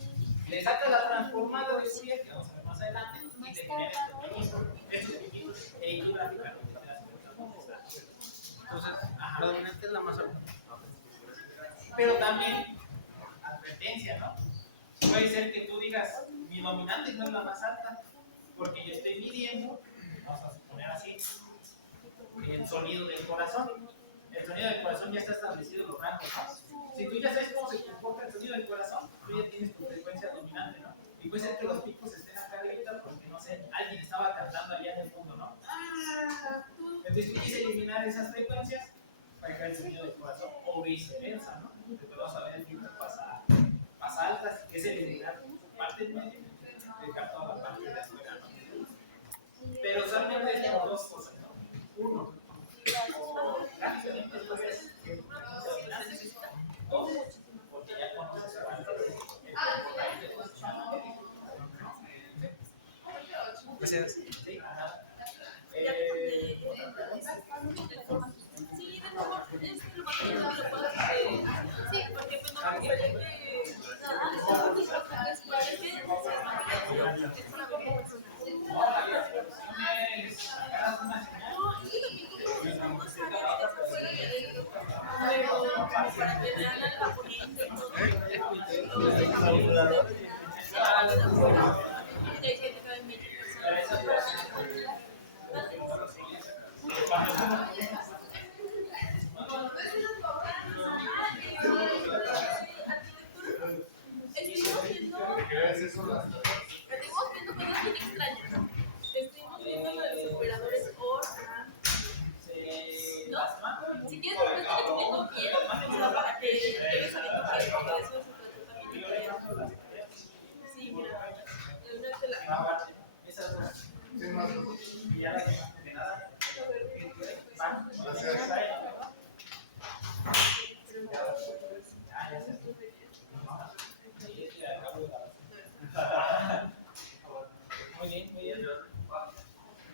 Le sacas la transformada de Fourier, que vamos a ver más adelante, y te genera estos pinitos e y gráficamente te das cuenta dónde está. Entonces, la dominante es la más alta. Pero también, advertencia, ¿no? Puede ser que tú digas, mi dominante no es la más alta, porque yo estoy midiendo, vamos a poner así, el sonido del corazón. El sonido del corazón ya está establecido en los rangos, ¿no? Si tú ya sabes cómo se comporta el sonido del corazón, tú ya tienes tu frecuencia dominante, ¿no? Y puede ser que los picos estén acá arriba porque, no sé, alguien estaba cantando allá en el fondo, ¿no? Entonces tú quieres eliminar esas frecuencias para que el sonido del corazón o viceversa, ¿no? Después vamos a ver el filtro pasa altas, que es eliminar parte del medio, dejar toda la parte de afuera, ¿no? Pero usualmente es por dos cosas, ¿no? Uno, o gráficamente tú ves que dominante necesita. Dos, porque ya conoces el comportamiento de tu sistema magnético. Gracias. Sí, nada. Sí, de nuevo, es que lo más que lo puedo sí, porque pues no me gustaría que es una persona. Pero para que vean la ponente y todo, los dejamos y hay gente que va en medio. Estuvimos viendo cosas bien extrañas. Estuvimos viendo lo de los operadores OR, ¿no? Si quieres, después te explico bien, o sea, para que llegues sabiendo que de eso se trata también. Sí, mira, una de las... Esas dos. Sí, más. Y ya la que más que nada. Gracias. Muy bien, muy bien.